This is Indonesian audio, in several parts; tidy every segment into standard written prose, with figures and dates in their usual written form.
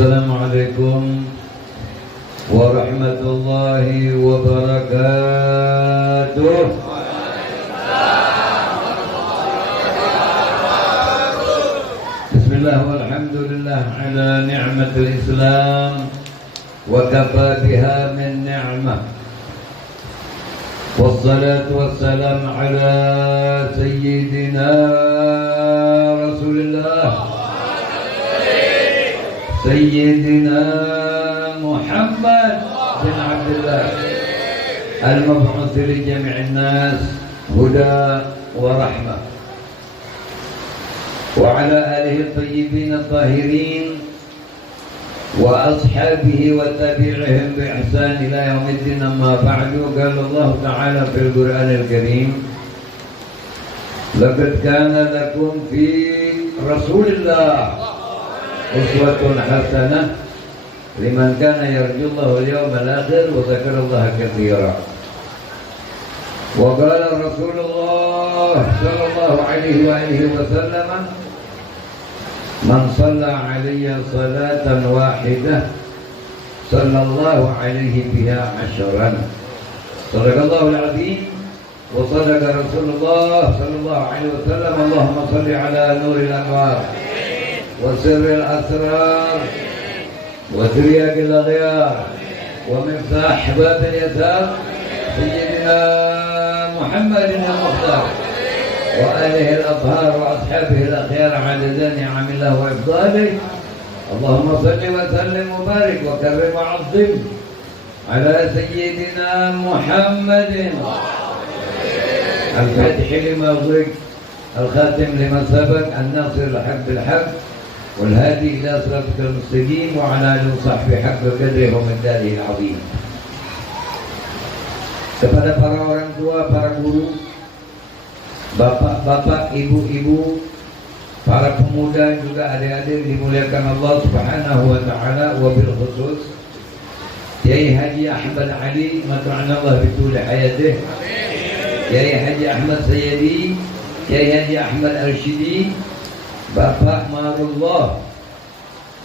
Assalamualaikum warahmatullahi wabarakatuh. Bismillah walhamdulillah ala ni'matil Islam wa kafa biha min ni'mah. Wassalatu wassalam ala sayyidina Rasulillah سيدنا محمد بن عبد الله المبعوث لجميع الناس هدى ورحمة وعلى آله الطيبين الطاهرين وأصحابه وتابعهم بإحسان إلى يوم الدين. أما بعد، قال الله تعالى في القرآن الكريم: لقد كان لكم في رسول الله أسوة حسنة لمن كان يرجو الله اليوم الآخر وذكر الله كثيرا. وقال رسول الله صلى الله عليه وآله وسلم: من صلى علي صلاة واحدة صلى الله عليه بها عشرا. صدق الله العظيم وصدق رسول الله صلى الله عليه وسلم. اللهم صل على نور الأنوار وسر الأسرار وترياق الأغيار ومفتاح باب اليسار سيدنا محمد المختار وآله الأطهار وأصحابه الأخيار عدد نعم الله وإفضاله. اللهم صل وسلم وبارك وكرم وعظم على سيدنا محمد الفاتح لما أغلق الخاتم لما سبق الناصر الحق بالحق والهادي إلى صراطك المستقيم وعلى آله وصحبه حق قدره ومقداره العظيم. Kepada para orang tua, para guru, bapak-bapak, ibu-ibu, para pemuda juga adik-adik dimuliakan Allah Subhanahu wa taala, wabil khusus Kiai Haji Ahmad Ali mata'ana Allah bitul hayatih, Kiai Haji Ahmad Sayyidi, Kiai Haji Ahmad Arsyidi, Bapak Ma'rullah,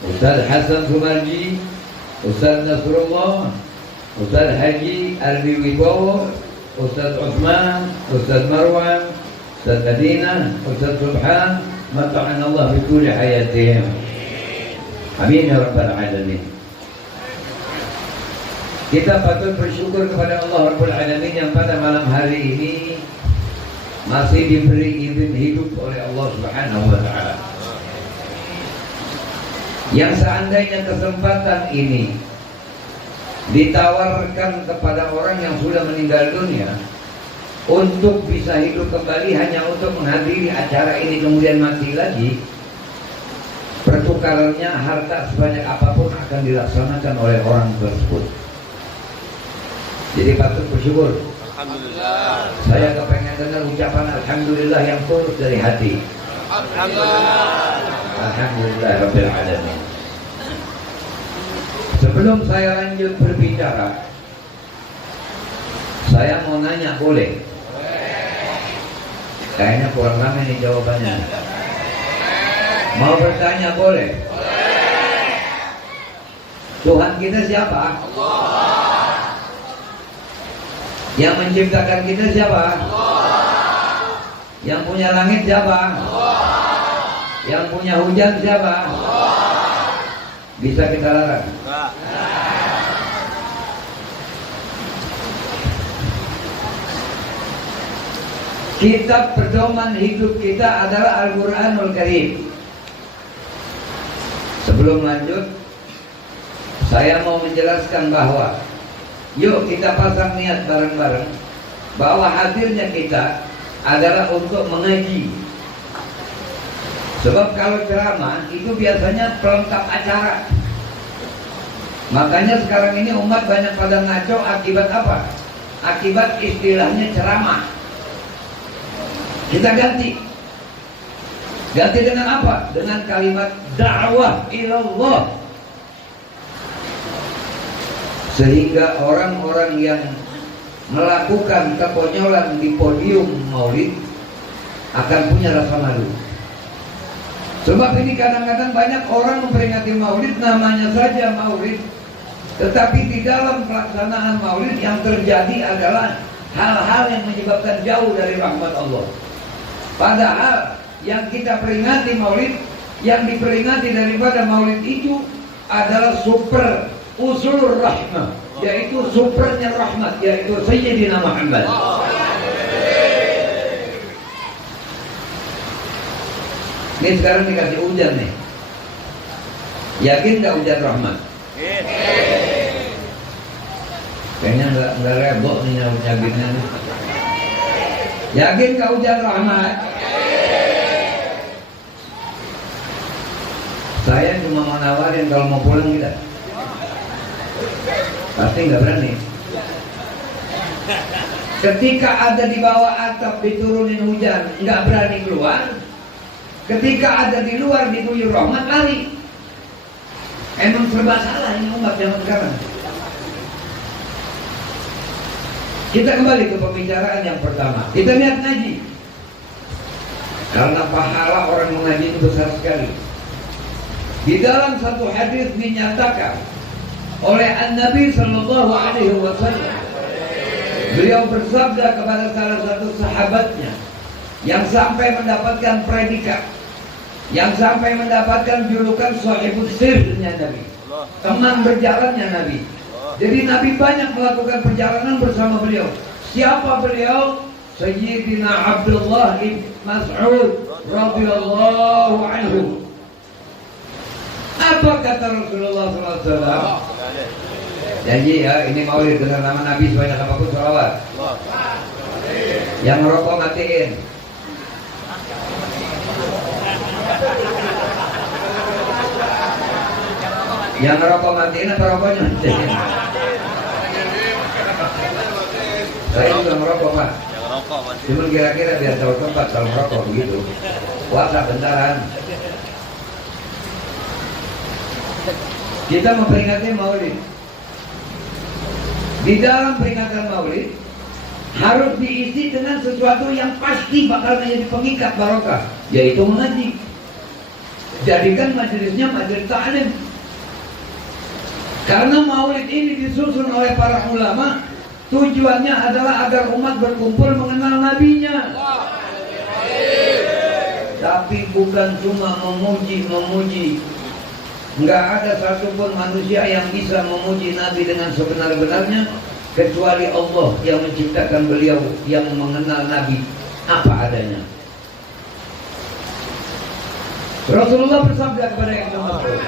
Ustaz Hasan Sumarji, Ustaz Nasrullah, Ustaz Haji Arbi Wibowo, Ustaz Uthman, Ustaz Marwan, Ustaz Madinah, Ustaz Subhan, mata'an Allah bikuli hayatihim. Amin ya Rabbal Alamin. Kita patut bersyukur kepada Allah Rabbul Alamin yang pada malam hari ini masih diberi izin hidup oleh Allah Subhanahu wa taala. Yang seandainya kesempatan ini ditawarkan kepada orang yang sudah meninggal dunia untuk bisa hidup kembali hanya untuk menghadiri acara ini kemudian mati lagi, pertukarannya harta sebanyak apapun akan dilaksanakan oleh orang tersebut. Jadi patut bersyukur. Alhamdulillah. Saya kepengen dengar ucapan Alhamdulillah yang tulus dari hati. Alhamdulillah. Alhamdulillah Rabbil Alamin. Sebelum saya lanjut berbicara, saya mau nanya, boleh? Kayaknya kurang lama nih jawabannya. Mau bertanya boleh? Tuhan kita siapa? Allah. Yang menciptakan kita siapa? Allah. Yang punya langit siapa? Allah. Yang punya hujan siapa? Allah. Bisa kita larang? Enggak. Kitab pedoman hidup kita adalah Al-Quranul Karim. Sebelum lanjut, saya mau menjelaskan bahwa yuk kita pasang niat bareng-bareng bahwa hadirnya kita adalah untuk mengaji. Sebab kalau ceramah itu biasanya pelengkap acara. Makanya sekarang ini umat banyak pada ngaco akibat apa? Akibat istilahnya ceramah. Kita ganti. Ganti dengan apa? Dengan kalimat dakwah ilallah. Sehingga orang-orang yang melakukan kekonyolan di podium maulid akan punya rasa malu. Sebab ini kadang-kadang banyak orang memperingati maulid, namanya saja maulid, tetapi di dalam pelaksanaan maulid yang terjadi adalah hal-hal yang menyebabkan jauh dari rahmat Allah. Padahal yang kita peringati maulid, yang diperingati daripada maulid itu adalah super usul rahmah, yaitu supernya rahmat, yaitu Sayyidina Muhammad. Ini sekarang dikasih hujan nih. Yakin gak hujan rahmat? Kayaknya nggak rebok nih nyabitnya. Yakin gak hujan rahmat? Saya cuma mau nawarin kalau mau pulang kita. Pasti nggak berani. Ketika ada di bawah atap diturunin hujan, nggak berani keluar. Ketika ada di luar diguyur rahmat, lari. Emang serba salah ini umat zaman sekarang. Kita kembali ke pembicaraan yang pertama. Kita lihat ngaji. Karena pahala orang mengaji itu besar sekali. Di dalam satu hadis dinyatakan oleh An-Nabi Sallallahu Alaihi Wasallam, beliau bersabda kepada salah satu sahabatnya yang sampai mendapatkan predikat, yang sampai mendapatkan julukan Sahibus Sirnya Nabi, teman berjalannya Nabi. Jadi Nabi banyak melakukan perjalanan bersama beliau. Siapa beliau? Sayyidina Abdullah bin Mas'ud radhiyallahu anhu. Apa kata Rasulullah SAW? Janji ya, ini maulid dengan nama Nabi sebanyak apapun sholawat. Yang merokok matiin. Yang merokok matiin apa rokoknya matiin? Saya juga merokok Pak. Cuma kira-kira biar tahu tempat kalau merokok begitu. Puasa bentaran. Kita memperingati maulid. Di dalam peringatan maulid harus diisi dengan sesuatu yang pasti bakal menjadi pengikat barokah, yaitu mengaji. Jadikan majelisnya majelis ta'lim. Karena maulid ini disusun oleh para ulama, tujuannya adalah agar umat berkumpul mengenal nabinya. Tapi bukan cuma memuji. Enggak ada satupun manusia yang bisa memuji Nabi dengan sebenar-benarnya kecuali Allah yang menciptakan beliau, yang mengenal Nabi apa adanya. Rasulullah bersabda kepada Ibnu Mas'ud,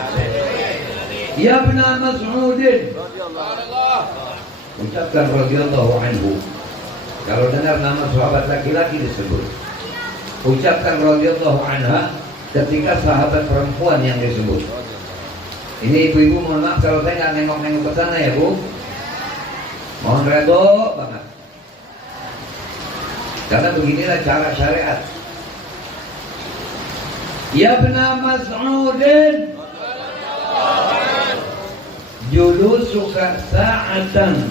"Ya Ibnu Mas'udin," ucapkan radhiyallahu anhu. Kalau dengar nama sahabat laki-laki disebut, ucapkan radhiyallahu anha ketika sahabat perempuan yang disebut. Ini ibu-ibu mohon maaf kalau saya nggak nengok-nengok ke sana ya Bu. Mohon redho banget. Karena beginilah cara syariat. Ya Ibnu Mas'udin, julusuka sa'atan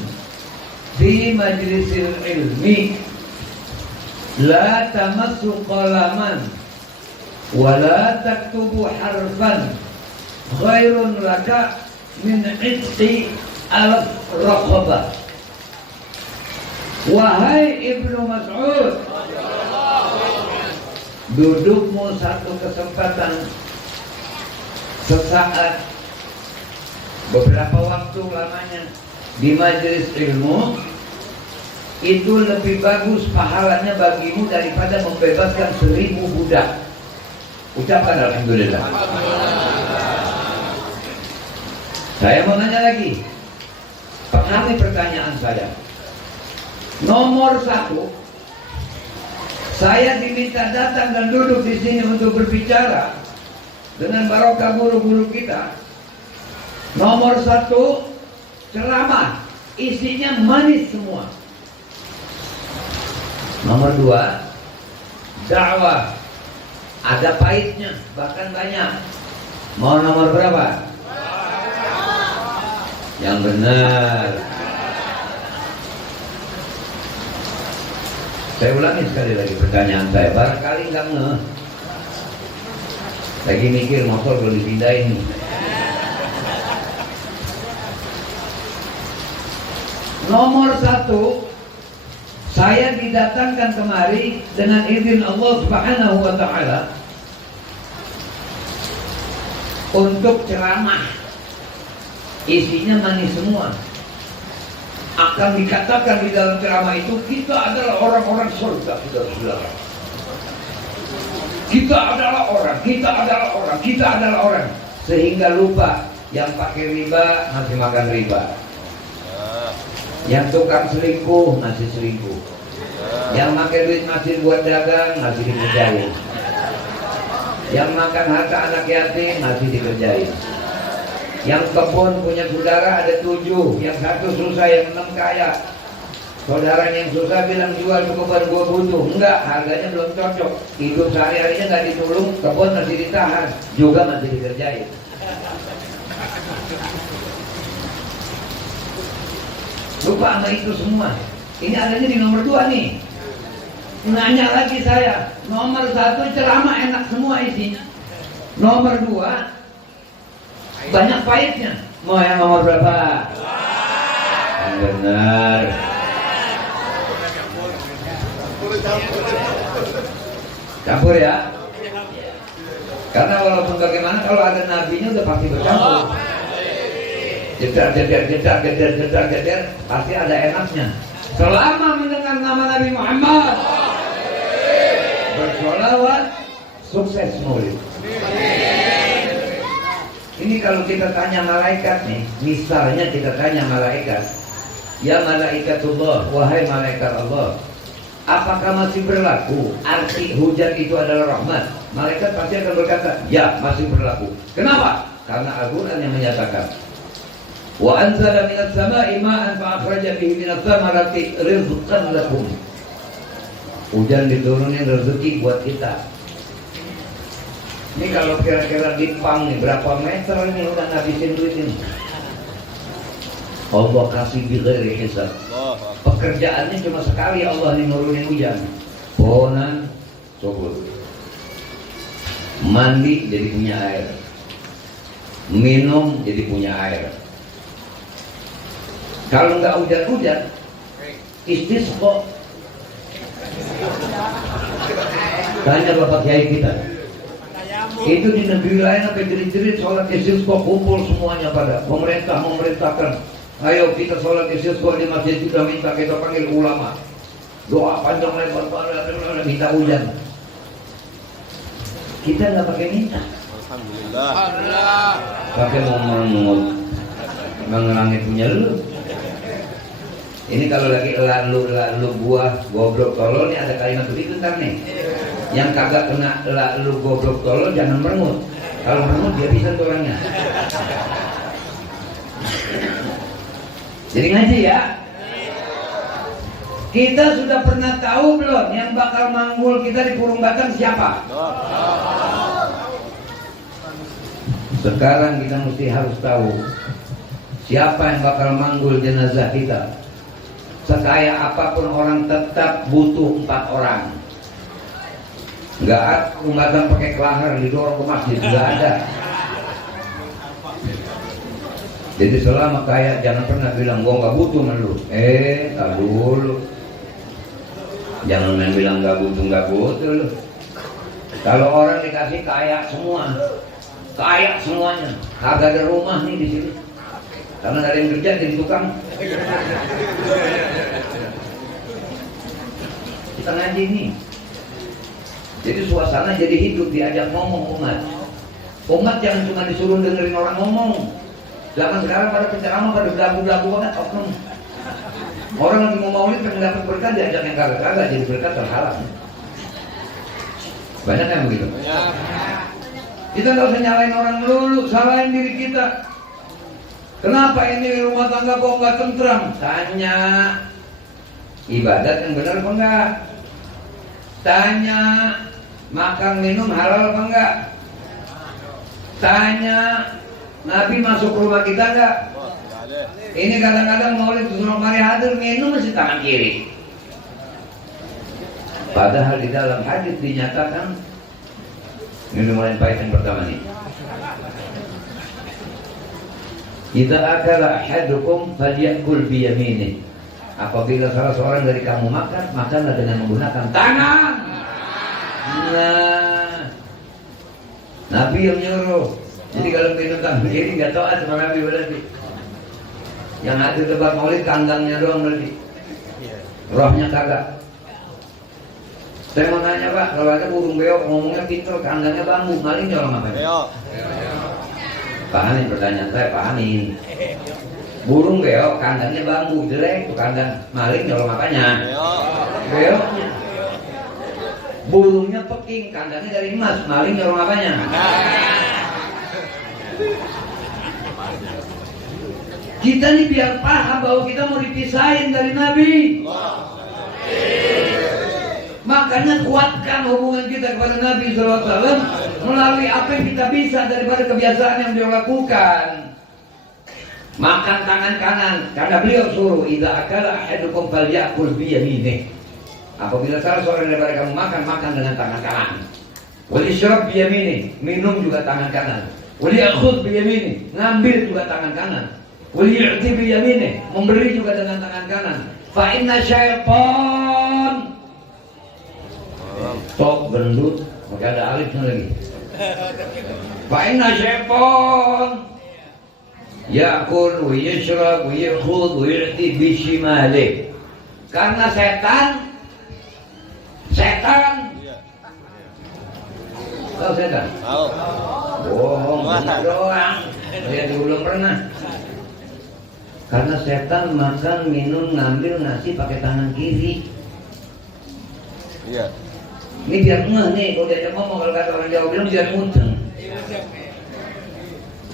fi majlisil ilmi la tamassu qalaman wa la taktubu harfan khairun laka min itqi al-raqabah. Wahai Ibnu Mas'ud, dudukmu satu kesempatan, sesaat, beberapa waktu lamanya di majelis ilmu, itu lebih bagus pahalanya bagimu daripada membebaskan 1000 budak. Ucapkan alhamdulillah. Saya mau nanya lagi. Pahami pertanyaan saya. Nomor 1, saya diminta datang dan duduk di sini untuk berbicara dengan barokah guru-guru kita. Nomor 1, ceramah, isinya manis semua. Nomor 2, dakwah, ada pahitnya, bahkan banyak. Mau nomor berapa? Yang benar. Saya ulangi sekali lagi pertanyaan saya, barangkali nggak ngeh. Lagi mikir motor belum dipindahin. Nomor 1, saya didatangkan kemari dengan izin Allah Subhanahu wa Ta'ala untuk ceramah. Isinya manis semua. Akan dikatakan di dalam ceramah itu, kita adalah orang-orang surga, saudara-saudara. Kita adalah orang, kita adalah orang, kita adalah orang. Sehingga lupa yang pakai riba masih makan riba, yang tukang selingkuh masih selingkuh, yang pakai duit masih buat dagang masih dikerjain, yang makan harta anak yatim masih dikerjain, yang kebun punya saudara ada 7, yang 1 susah, yang 6 kaya. Saudaranya yang susah bilang jual kebun gua butuh, enggak, harganya belum cocok, hidup sehari-harinya nggak ditolong, kebun masih ditahan, juga masih dikerjain. Lupa sama itu semua. Ini adanya di nomor 2 nih. Nanya lagi saya, nomor 1 ceramah enak semua isinya. Nomor 2 banyak pahitnya. Mau yang nomor berapa? Yang benar. Campur ya. Karena walaupun bagaimana, kalau ada nabinya udah pasti bercampur. Jedar, pasti ada enaknya. Selama mendengar nama Nabi Muhammad, bersolawat, sukses maulid. Ini kalau kita tanya malaikat nih, misalnya kita tanya malaikat, ya malaikatullah, wahai malaikat Allah, apakah masih berlaku arti hujan itu adalah rahmat? Malaikat pasti akan berkata, ya masih berlaku. Kenapa? Karena Al-Quran yang menyatakan, wa anzala minas sama'i ma'an fa akhraja bihi minas samarati rizqan lakum. Hujan diturunin rezeki buat kita. Ini kalau kira-kira dipang nih, berapa meter nih udah ngabisin duit ini. Allah kasih bighairi hisab. Pekerjaannya cuma sekali, Allah nih nurunin hujan. Pohonan subur. Mandi jadi punya air. Minum jadi punya air. Kalau nggak hujan-hujan, istisqa. Tanya Bapak Kiai kita. Itu di negeri lain sampai jerit-jerit sholat istisqa, kumpul semuanya pada pemerintah memerintahkan, ayo kita sholat istisqa di masjid, sudah minta kita panggil ulama, doa panjang lebar, minta hujan. Kita nggak pakai minta. Alhamdulillah. Pakai mau merengut, mengelangit punya lu. Ini kalau lagi lalu buah goblok tolol nih, ada kalimat begitu ntar nih. Yang kagak kena lalu goblok tolol jangan merengut. Kalau merengut dia bisa tuh orangnya. Jadi ngaji ya. Kita sudah pernah tahu belum yang bakal manggul kita di Purung Batang siapa? Sekarang kita mesti harus tahu siapa yang bakal manggul jenazah kita. Sekaya apapun orang tetap butuh 4 orang. Enggak umbatan pakai kelahar didorong ke masjid, enggak ada. Jadi selama kaya jangan pernah bilang gua nggak butuh sama lu. Tak dulu. Jangan main bilang nggak butuh lu. Kalau orang dikasih kaya semua, kaya semuanya, kagak ada rumah nih di sini. Karena ada yang kerja jadi tukang. Kita ngaji nih. Jadi suasana jadi hidup, diajak ngomong umat. Umat jangan cuma disuruh dengerin orang ngomong. Zaman sekarang pada penceramah pada belagu-belagu banget oknum. Orang lagi mau maulid pengen dapat berkat, diajak yang kagak-kagak jadi berkat terhalang. Banyak yang begitu. Kita nggak usah nyalain orang melulu, salahin diri kita. Kenapa ini rumah tangga kok nggak tentram? Tanya, ibadat yang benar apa enggak? Tanya, makan minum halal apa enggak? Tanya, Nabi masuk rumah kita enggak? Ini kadang-kadang maulid disuruh mari hadir, minum masih tangan kiri. Padahal di dalam hadis dinyatakan Minuman pahit yang pertama nih. Idza akala ahadukum falyakul bi yaminih. Apabila salah seorang dari kamu makan, makanlah dengan menggunakan tangan. Nah, Nabi yang nyuruh. Jadi kalau minum tangan kiri nggak taat sama Nabi berarti. Yang ada debat maulid kandangnya doang berarti. Rohnya kagak. Saya mau nanya Pak, kalau ada burung beo ngomongnya pintar, kandangnya bambu, maling nyolong apa? Pahamin pertanyaan saya, pahamin. Burung beo kandangnya bambu, jelek tuh kandang, maling nyolong apanya? Beo. Burungnya peking, kandangnya dari emas, maling nyolong apanya? Kita nih biar paham bahwa kita mau dipisahin dari Nabi. Makanya kuatkan hubungan kita kepada Nabi SAW melalui apa yang kita bisa daripada kebiasaan yang beliau lakukan. Makan tangan kanan, karena beliau suruh idza akala ahadukum falyakul bi yaminih. Apabila salah seorang daripada kamu makan dengan tangan kanan. Wal yashrab bi yaminih, minum juga tangan kanan. Wal ya'khudh bi yaminih, ngambil juga tangan kanan. Wal yu'ti bi yaminih, memberi juga dengan tangan kanan. Fa inna syaitan sok gendut, maka ada alifnya lagi. Fa inna syaitan ya'kul wa yashrab wa ya'khudh wa yu'ti bi shimalihi. Karena setan tahu setan? Tahu. Bohong, doang. Dia belum pernah. Karena setan makan, minum, ngambil nasi pakai tangan kiri. Iya. Ini biar ngeh nih, kalau dia ngomong, kalau kata orang Jawa bilang biar mudeng.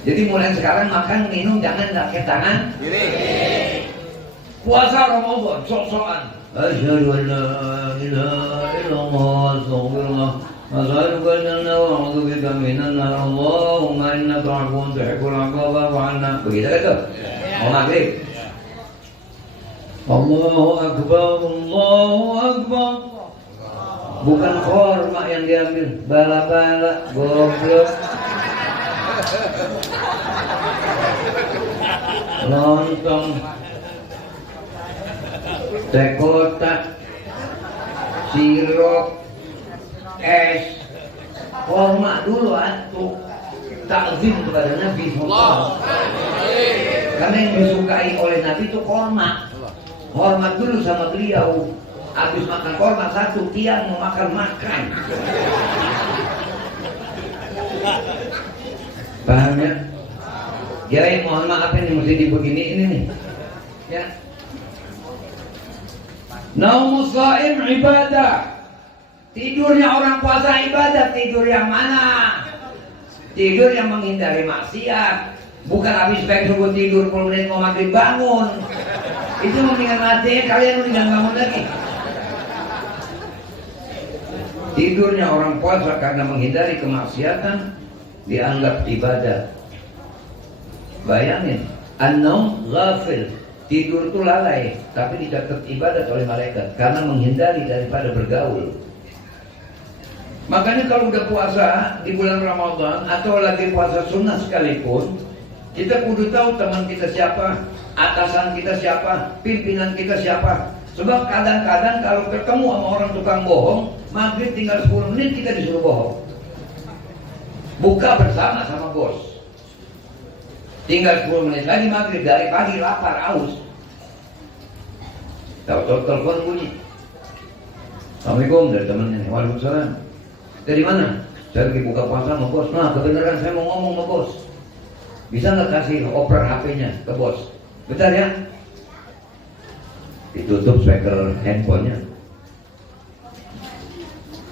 Jadi mulai sekarang makan, minum jangan pakai tangan kiri. Puasa Ramadan, sok-sokan. Asyhadu an la ilaha illallah, astagfirullah, as'aluka al-jannah wa a'udzubika minan nar. Allahumma innaka 'afuwwun tuhibbul 'afwa fa'fu 'anna. Begitu kan tuh? Mau maghrib. Allahu akbar, Allahu akbar. Bukan korma yang diambil, bala-bala, goblok. Lontong, teh kotak, sirup, es, korma dulu atuh. Takzim kepada Nabi SAW. Karena yang disukai oleh Nabi itu korma. Hormat dulu sama beliau. Habis makan korma satu tiang mau makan. Paham ya? Kirain mohon maaf ini mesti dibegini ini nih. Ya. Naumus shaim ibadah. Tidurnya orang puasa ibadah. Tidur yang mana? Tidur yang menghindari maksiat. Bukan habis baik subuh tidur 10 menit mau maghrib bangun. Itu mendingan mati, kalian mendingan bangun lagi. Tidurnya orang puasa karena menghindari kemaksiatan dianggap ibadah. Bayangin, an-naum ghafil, tidur itu lalai, tapi dicatat ibadah oleh malaikat karena menghindari daripada bergaul. Makanya kalau udah puasa di bulan Ramadan atau lagi puasa sunnah sekalipun, kita kudu tahu teman kita siapa, atasan kita siapa, pimpinan kita siapa. Sebab kadang-kadang kalau ketemu sama orang tukang bohong, maghrib tinggal 10 menit kita disuruh bohong. Buka bersama sama bos. Tinggal 10 menit lagi maghrib, dari pagi lapar, aus. Tahu-tahu telepon bunyi. Assalamualaikum, dari temannya. Waalaikumsalam. Dari mana? Saya lagi buka puasa sama bos. Nah, kebenaran saya mau ngomong sama bos. Bisa nggak kasih oper HP-nya ke bos? Bentar ya. Ditutup speaker handphonenya.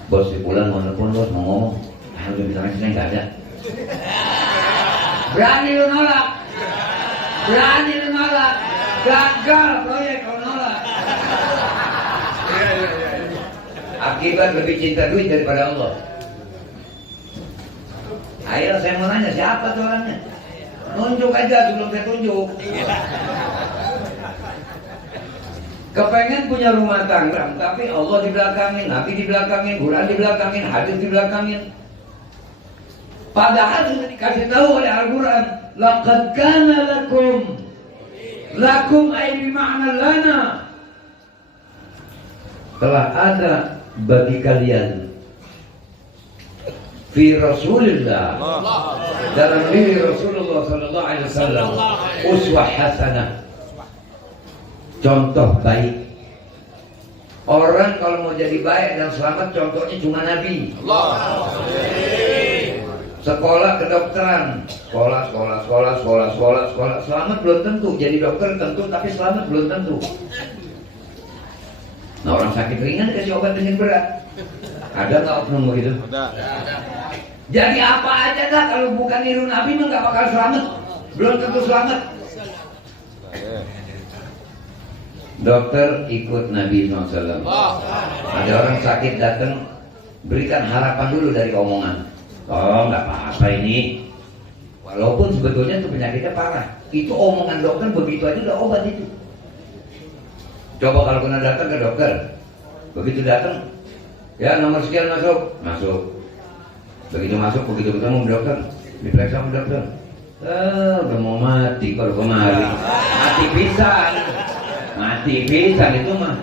Bos di bulan mau nelfon, bos mau ngomong. Udah bisa ngasih nggak ada. Berani lu nolak. Berani lu nolak. Gagal proyek lu nolak. Akibat lebih cinta duit daripada Allah. Ayo saya mau nanya siapa tuh orangnya? Nunjuk aja sebelum saya tunjuk. Kepengen punya rumah tangga, tapi Allah di belakangin, Nabi di belakangin, Quran di belakangin, hadis di belakangin. Padahal sudah dikasih tahu oleh Al-Quran, laqad kana lakum ay bima'na lana, telah ada bagi kalian fi Rasulillah, dalam diri Rasulullah sallallahu alaihi wasallam, uswah hasanah, contoh baik. Orang kalau mau jadi baik dan selamat contohnya cuma Nabi. Sekolah kedokteran, sekolah, selamat belum tentu. Jadi dokter tentu, tapi selamat belum tentu. Nah, orang sakit ringan kasih obat penyakit berat. Ada nggak oknum begitu? Ada. Jadi apa aja dah kalau bukan niru Nabi mah nggak bakal selamat. Belum tentu selamat. Dokter ikut Nabi SAW. Ada orang sakit datang, berikan harapan dulu dari omongan. Oh nggak apa-apa ini. Walaupun sebetulnya itu penyakitnya parah. Itu omongan dokter begitu aja udah obat itu. Coba kalau kena datang ke dokter, begitu datang, ya nomor sekian masuk. Begitu masuk, begitu ketemu dokter, diperiksa sama dokter. Udah mau mati kalau kemari. Mati pisan itu mah.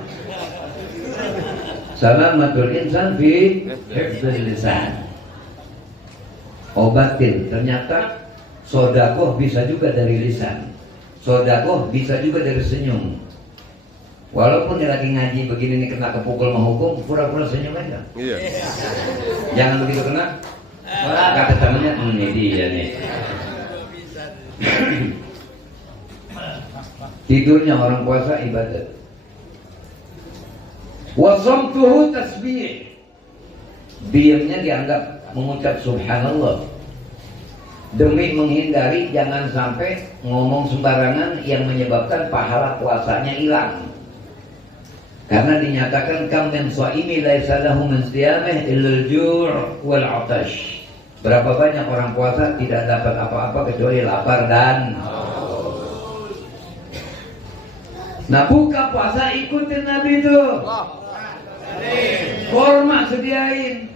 Salamatul insan fi hifdzil lisan. Obatin, ternyata sodakoh bisa juga dari lisan, sodakoh bisa juga dari senyum. Walaupun dia lagi ngaji begini nih kena kepukul sama hukum, pura-pura senyum aja. Iya. Jangan begitu kena, kata temannya, ini dia nih. Tidurnya orang puasa ibadat. Wasamtuhu tasbih. Diamnya dianggap mengucap subhanallah, demi menghindari jangan sampai ngomong sembarangan yang menyebabkan pahala puasanya hilang. Karena dinyatakan kam min shaimi laisa lahu min siyamih illal ju' wal 'atash. Berapa banyak orang puasa tidak dapat apa-apa kecuali lapar dan haus. Nah, buka puasa ikutin Nabi itu. Kurma sediain.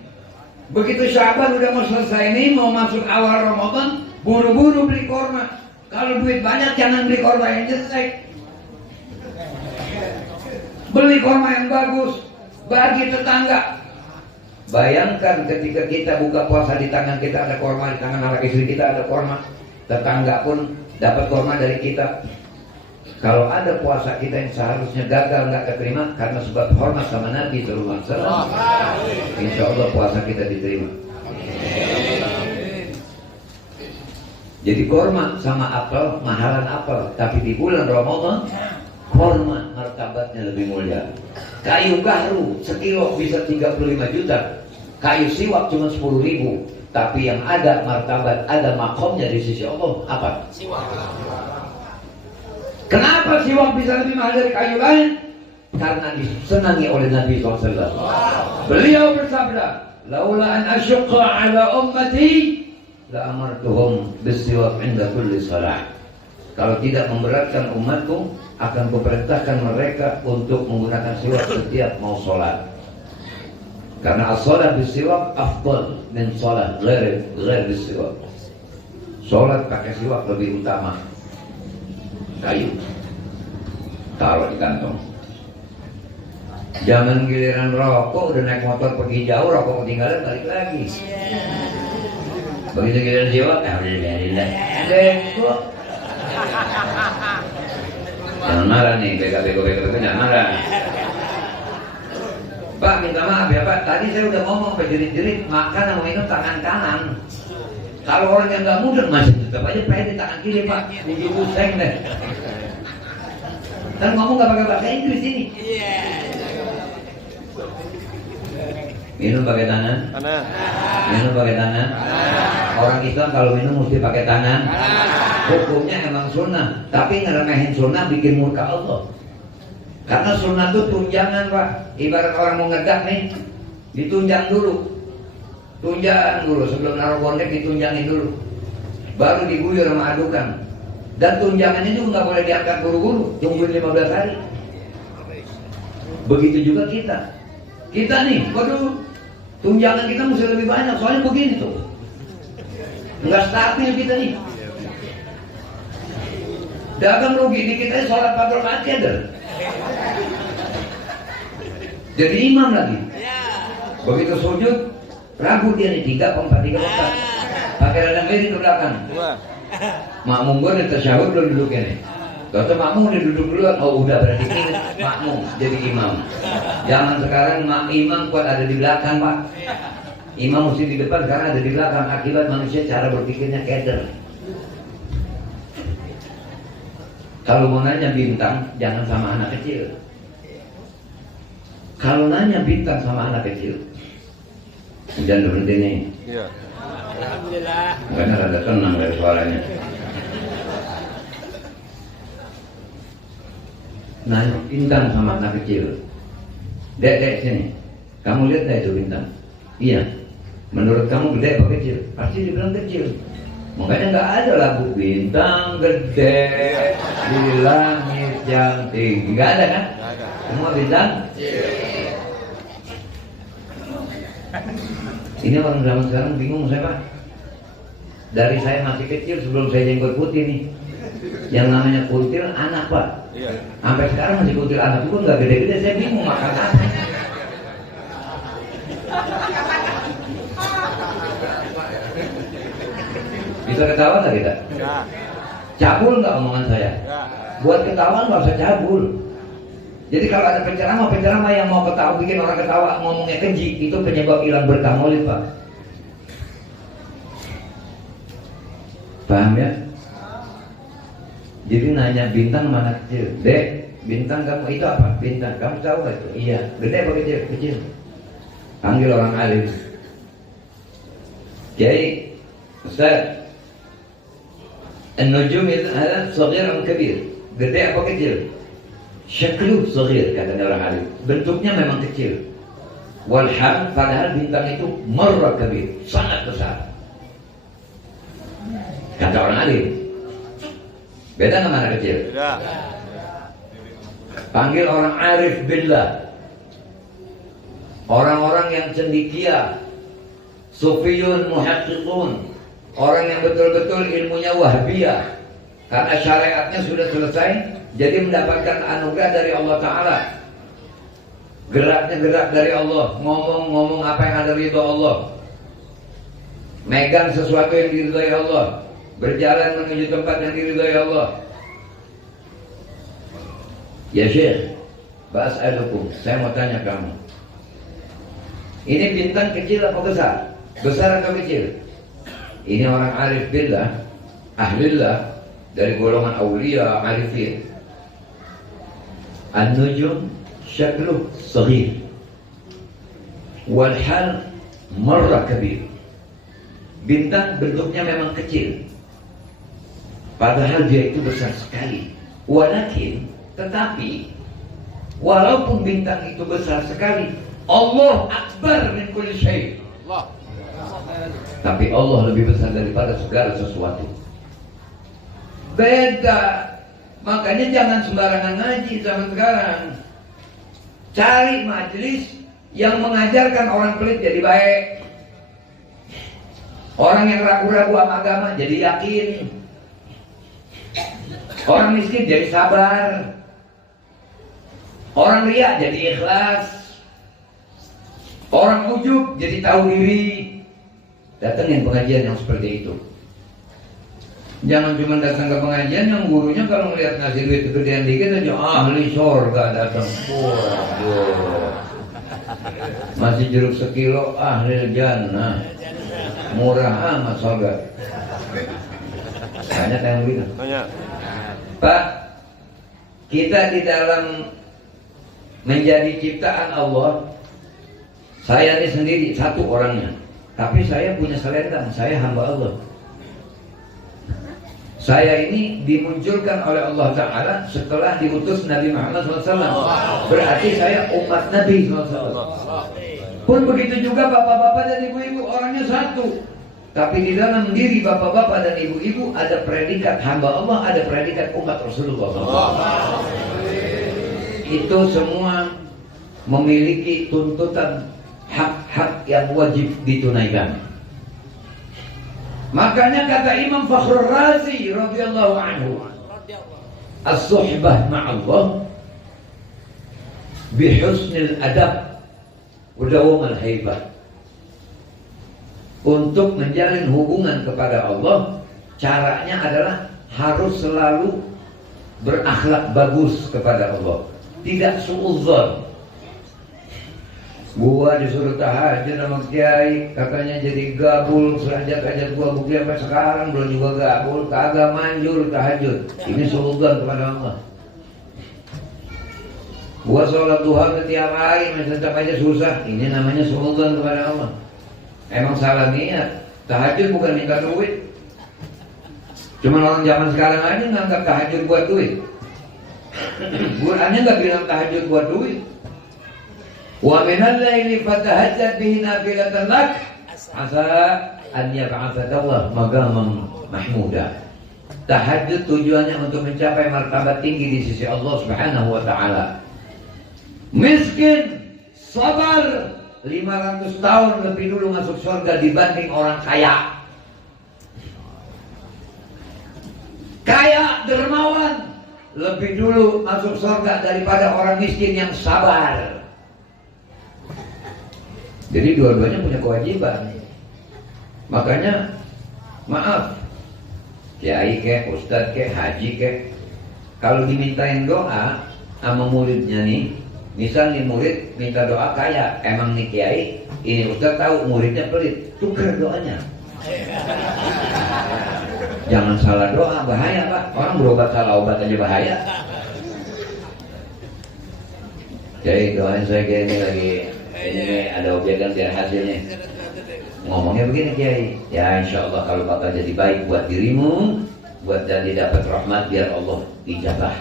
Begitu Syaban udah mau selesai ini, mau masuk awal Ramadan, buru-buru beli kurma. Kalau duit banyak jangan beli kurma yang jelek. Beli kurma yang bagus, bagi tetangga. Bayangkan ketika kita buka puasa di tangan kita ada kurma, di tangan anak istri kita ada kurma, tetangga pun dapat kurma dari kita. Kalau ada puasa kita yang seharusnya gagal nggak keterima karena sebab hormat sama Nabi sallallahu alaihi wasallam, insya Allah puasa kita diterima. Jadi kurma sama apel mahalan apel, tapi di bulan Ramadan kurma martabatnya lebih mulia. Kayu gaharu sekilo bisa 35 juta, kayu siwak cuma 10.000, tapi yang ada martabat, ada makomnya di sisi Allah apa? Siwak. Kenapa siwak bisa lebih mahal dari kayu lain? Karena disenangi oleh Nabi SAW. Beliau bersabda, laula an asyqa ala ummati la amartuhum bisiwak inda kulli salat. Kalau tidak memberatkan umatku, akan kuperintahkan mereka untuk menggunakan siwak setiap mau sholat. Karena as-sholat bisiwak afdal min sholat ghair bisiwak. Sholat pakai siwak lebih utama. Kayu taruh di kantong. Zaman giliran rokok udah naik motor pergi jauh, rokok ketinggalan balik lagi. Begitu giliran siwak, udah bengkok. Jangan marah nih, bego jangan marah. Pak minta maaf ya Pak, tadi saya udah ngomong jerit-jerit makan sama minum tangan kanan. Kalau orang yang nggak mudah masih tetap aja pengen di tangan kiri Pak, gigi pusing deh. Dan ngomong nggak pakai bahasa Inggris ini. Minum pakai tangan. Minum pakai tangan. Orang Islam kalau minum mesti pakai tangan. Hukumnya emang sunnah, tapi ngeremehin sunnah bikin murka Allah. Karena sunnah itu tunjangan Pak. Ibarat orang mau ngedak nih, ditunjang dulu. Tunjang dulu sebelum naruh bonek, ditunjangin dulu, baru diguyur sama adukan. Dan tunjangannya juga nggak boleh diangkat buru-buru, tungguin 15 hari. Begitu juga kita nih, waduh, tunjangan kita mesti lebih banyak, soalnya begini tuh. Nggak stabil kita nih. Dagang rugi di kita sholat 4 rakaat keder. Jadi imam lagi. Begitu sujud ragu dia nih 3 apa 4 pakai radang miring ke belakang. Makmum gue udah tasyahud belum duduknya nih. Kalau makmum udah duduk duluan, oh udah berarti ini makmum jadi imam. Zaman sekarang imam kuat ada di belakang pak. Imam mesti di depan karena ada di belakang. Akibat manusia cara berpikirnya keder. Kalau mau nanya bintang, jangan sama anak kecil. Kalau nanya bintang sama anak kecil, jangan berhenti nih. Iya. Alhamdulillah. Karena rada tenang dari suaranya. Nanya bintang sama anak kecil. Dek sini. Kamu lihat nggak itu bintang? Iya. Menurut kamu gede apa kecil? Pasti dibilang kecil. Makanya nggak ada lagu bintang gede di langit yang tinggi. Nggak ada kan? Semua bintang. Ini orang zaman sekarang bingung saya pak. Dari saya masih kecil sebelum saya jenggot putih nih, yang namanya kuntil anak pak. Sampai sekarang masih kuntil anak juga nggak gede-gede. Saya bingung makan apa. Bisa ketawa nggak kita? Cabul nggak omongan saya? Buat ketawa nggak usah cabul. Jadi kalau ada penceramah yang mau ketawa, bikin orang ketawa, ngomongnya keji, itu penyebab hilang berkah maulid pak. Paham ya? Jadi nanya bintang mana kecil? Dek, bintang kamu itu apa? Bintang, kamu tahu nggak itu? Iya. Gede apa kecil? Kecil. Panggil orang alim. Jadi, Ustaz, An-Nujum itu ada saghir atau kabir. Gede apa kecil? Syaklu saghir kata orang alim. Bentuknya memang kecil. Walhal padahal bintang itu marra kabir, sangat besar. Kata orang alim. Beda dengan anak kecil. Beda. Panggil orang arif billah. Orang-orang yang cendekia, sufiyun muhaqqiqun. Orang yang betul-betul ilmunya wahabiyah. Karena syariatnya sudah selesai, jadi mendapatkan anugerah dari Allah Ta'ala. Geraknya gerak dari Allah. Ngomong apa yang ada ridho Allah. Megang sesuatu yang diridhai Allah. Berjalan menuju tempat yang diridhai Allah. Ya Syekh, Bas'alukum, saya mau tanya kamu. Ini bintang kecil apa besar? Besar atau kecil? Ini orang arif billah, ahlillah, dari golongan awliya, arifin. An-nujum syakluh saghir, walhal marra kabir. Bintang bentuknya memang kecil, padahal dia itu besar sekali. Walakin, tetapi walaupun bintang itu besar sekali, Allah akbar min kulli syai'. Tapi Allah lebih besar daripada segala sesuatu. Beda. Makanya jangan sembarangan ngaji zaman sekarang. Cari majelis yang mengajarkan orang pelit jadi baik. Orang yang ragu-ragu sama agama jadi yakin. Orang miskin jadi sabar. Orang riya jadi ikhlas. Orang ujub jadi tahu diri. Datangin pengajian yang seperti itu. Jangan cuma datang ke pengajian yang gurunya kalau melihat ngasih duit kegedean dikit aja ahli surga datang. Waduh. Masih jeruk sekilo ahli jannah. Murah amat surga. Banyak yang begitu. Banyak. Pak, kita di dalam menjadi ciptaan Allah. Saya ini sendiri satu orangnya. Tapi saya punya selendang, saya hamba Allah. Saya ini dimunculkan oleh Allah Ta'ala setelah diutus Nabi Muhammad SAW. Berarti saya umat Nabi SAW. Pun begitu juga bapak-bapak dan ibu-ibu, orangnya satu. Tapi di dalam diri bapak-bapak dan ibu-ibu ada predikat hamba Allah, ada predikat umat Rasulullah SAW. Itu semua memiliki tuntutan hak-hak yang wajib ditunaikan. Makanya kata Imam Fakhrul Razi radhiyallahu anhu, as-suhbah ma'allah bihusnil adab wa dawamil haibah. Untuk menjalin hubungan kepada Allah, caranya adalah harus selalu berakhlak bagus kepada Allah, tidak suudzon. Gua disuruh tahajud sama kiai, katanya jadi gabul, selanjut ajak gua bukti sampai sekarang belum juga gabul, kagak manjur tahajud. Ini suudzon kepada Allah. Gua sholat duha setiap hari, tetap aja susah. Ini namanya suudzon kepada Allah. Emang salah niat. Tahajud bukan minta duit. Cuma orang zaman sekarang aja nganggap tahajud buat duit. Qurannya nggak bilang tahajud buat duit. Wa minal laili fatahajjat bihi nafilatan lak asa an yab'atsaka Allah maqaman mahmuda. Tahajud tujuannya untuk mencapai martabat tinggi di sisi Allah Subhanahu wa taala. Miskin sabar 500 tahun lebih dulu masuk surga dibanding orang kaya. Kaya dermawan lebih dulu masuk surga daripada orang miskin yang sabar. Jadi dua-duanya punya kewajiban. Makanya maaf, kiai kek, ustadz kek, haji kek, kalau dimintain doa sama muridnya nih, misal nih murid minta doa kaya, emang nih kiai, ini ustadz tahu muridnya pelit, tukar doanya. Jangan salah doa, bahaya Pak. Orang berobat salah obat aja bahaya. Jadi doain saya kayak ini lagi, ini ada objekan biar hasilnya. Ngomongnya begini kiai, ya insya Allah kalau bakal jadi baik buat dirimu, buat jadi dapat rahmat biar Allah ijabah.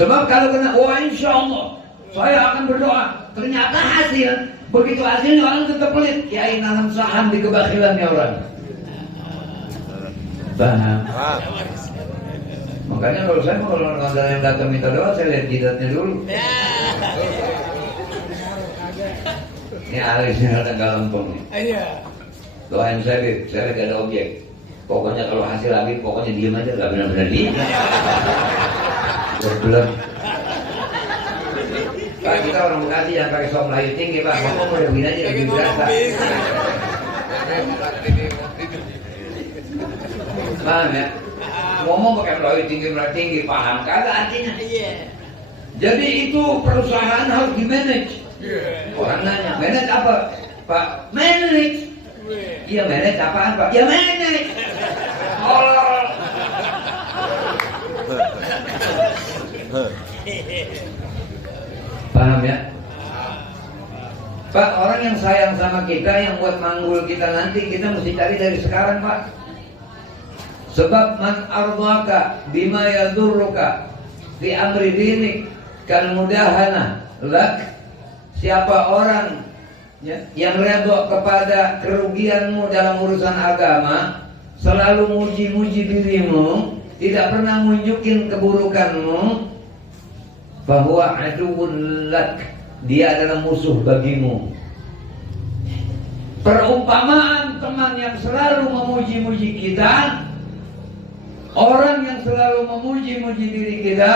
Sebab kalau kena, wah insya Allah saya akan berdoa, ternyata hasil, begitu hasilnya orang tetap pelit. Kiai nanam saham di kebakhilannya orang. Paham? Makanya kalau saya mau, kalau ada yang datang minta doa, saya lihat jidatnya dulu. Ini alisnya ada galempong nih. Doain saya, Bib. Saya lagi ada objek. Pokoknya kalau hasil lagi, pokoknya diem aja, gak benar-benar diem. Berbelah. Pak, kita orang Bekasi yang pakai sok Melayu tinggi, Pak. Ngomong udah begini aja, lebih berasa. Paham ya? Ngomong pakai Melayu tinggi, paham kagak artinya? Jadi itu perusahaan harus di-manage. Orang nanya, manage apa? Pak, manage. Iya, manage apaan Pak? Ya manage. Oh. Paham ya? Pak, orang yang sayang sama kita, yang buat manggul kita nanti, kita mesti cari dari sekarang Pak. Sebab man ardhaka bima yadurruka fi amri dinik kal mudahana lak. Siapa orang yang redha kepada kerugianmu dalam urusan agama, selalu muji-muji dirimu, tidak pernah nunjukin keburukanmu, bahwa aduun lak, dia adalah musuh bagimu. Perumpamaan teman yang selalu memuji-muji kita, orang yang selalu memuji-muji diri kita,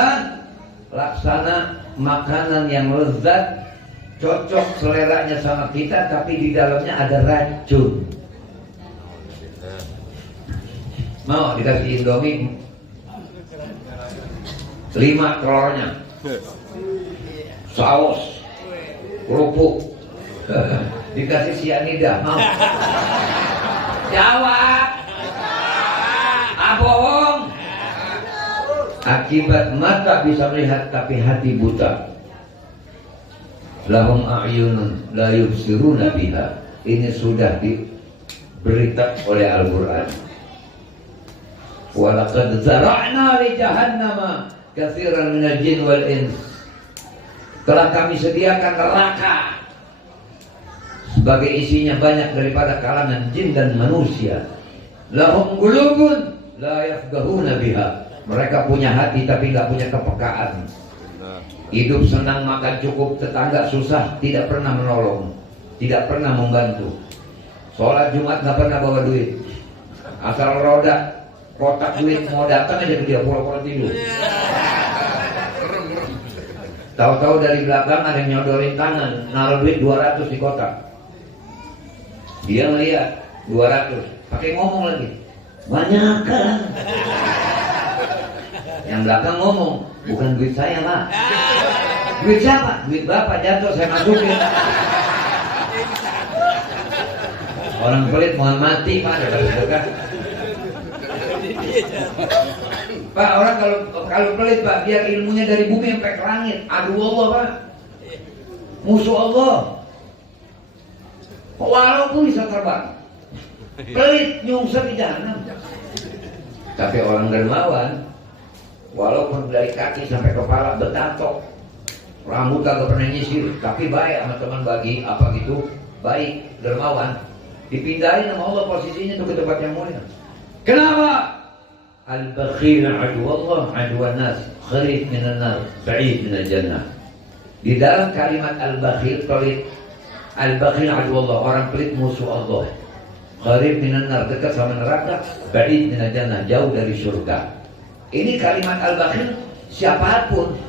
laksana makanan yang lezat, cocok seleranya sama kita, tapi di dalamnya ada racun. Mau dikasih Indomie 5 telurnya, saus, kerupuk, dikasih sianida, mau? Jawab. Bohong. Akibat mata bisa melihat tapi hati buta. Lahum a'yunun la yubsiruna biha. Ini sudah diberitakan oleh Al-Quran. Walaqad zara'na li jahannama katsiran minal jin wal ins. Telah kami sediakan neraka sebagai isinya banyak daripada kalangan jin dan manusia. Lahum qulubun la yafqahuna biha. Mereka punya hati tapi nggak punya kepekaan. Hidup senang, makan cukup, tetangga susah, tidak pernah menolong, tidak pernah membantu. Sholat Jumat nggak pernah bawa duit. Asal roda kotak duit mau datang aja ke dia pura-pura tidur. Tahu-tahu dari belakang ada yang nyodorin tangan, naruh duit 200 di kotak. Dia ngeliat 200, pakai ngomong lagi, banyak kan? Yang belakang ngomong, bukan duit saya Pak. Duit siapa? Duit Bapak jatuh, saya masukin. Orang pelit mau mati Pak, daripada sedekah. Pak, orang kalau pelit Pak, biar ilmunya dari bumi sampai ke langit. Aduh Allah Pak, musuh Allah. Walaupun bisa terbang, pelit nyungsep di jahanam. Tapi orang dermawan, walaupun dari kaki sampai kepala betato, rambut kagak pernah nyisir, tapi baik sama teman bagi apa gitu, baik dermawan, dipindahin sama Allah posisinya tuh ke tempat yang mulia. Kenapa? Al-bakhil aduwallah aduwan nas, kharif minan nar, ba'id minal jannah. Di dalam kalimat al-bakhil pelit, al-bakhil aduwallah, orang pelit musuh Allah, kharif minan nar, dekat sama neraka, ba'id minal jannah, jauh dari surga. Ini kalimat al-bakhil siapapun,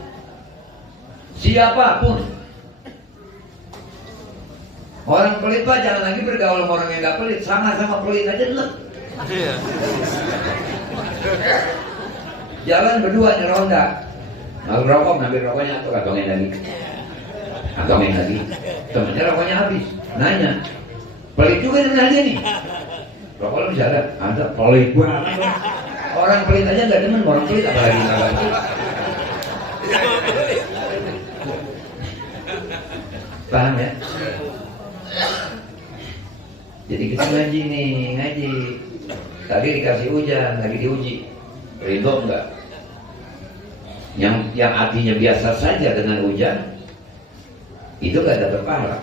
orang pelit Pak, jangan lagi bergaul sama orang yang gak pelit, sama-sama pelit aja dulu. Jalan berdua nyeronda, mau rokok ngambil rokoknya atau kantongin lagi, temennya rokoknya habis, nanya, pelit juga nanya nih, rokok lo bisa ada pelit banget. Orang pelit aja nggak demen, orang pelit apalagi nggak pelit. Paham ya? Jadi kita ngaji nih, ngaji. Tadi dikasih hujan, lagi diuji, ridho enggak? Yang artinya biasa saja dengan hujan, itu nggak dapat pahala.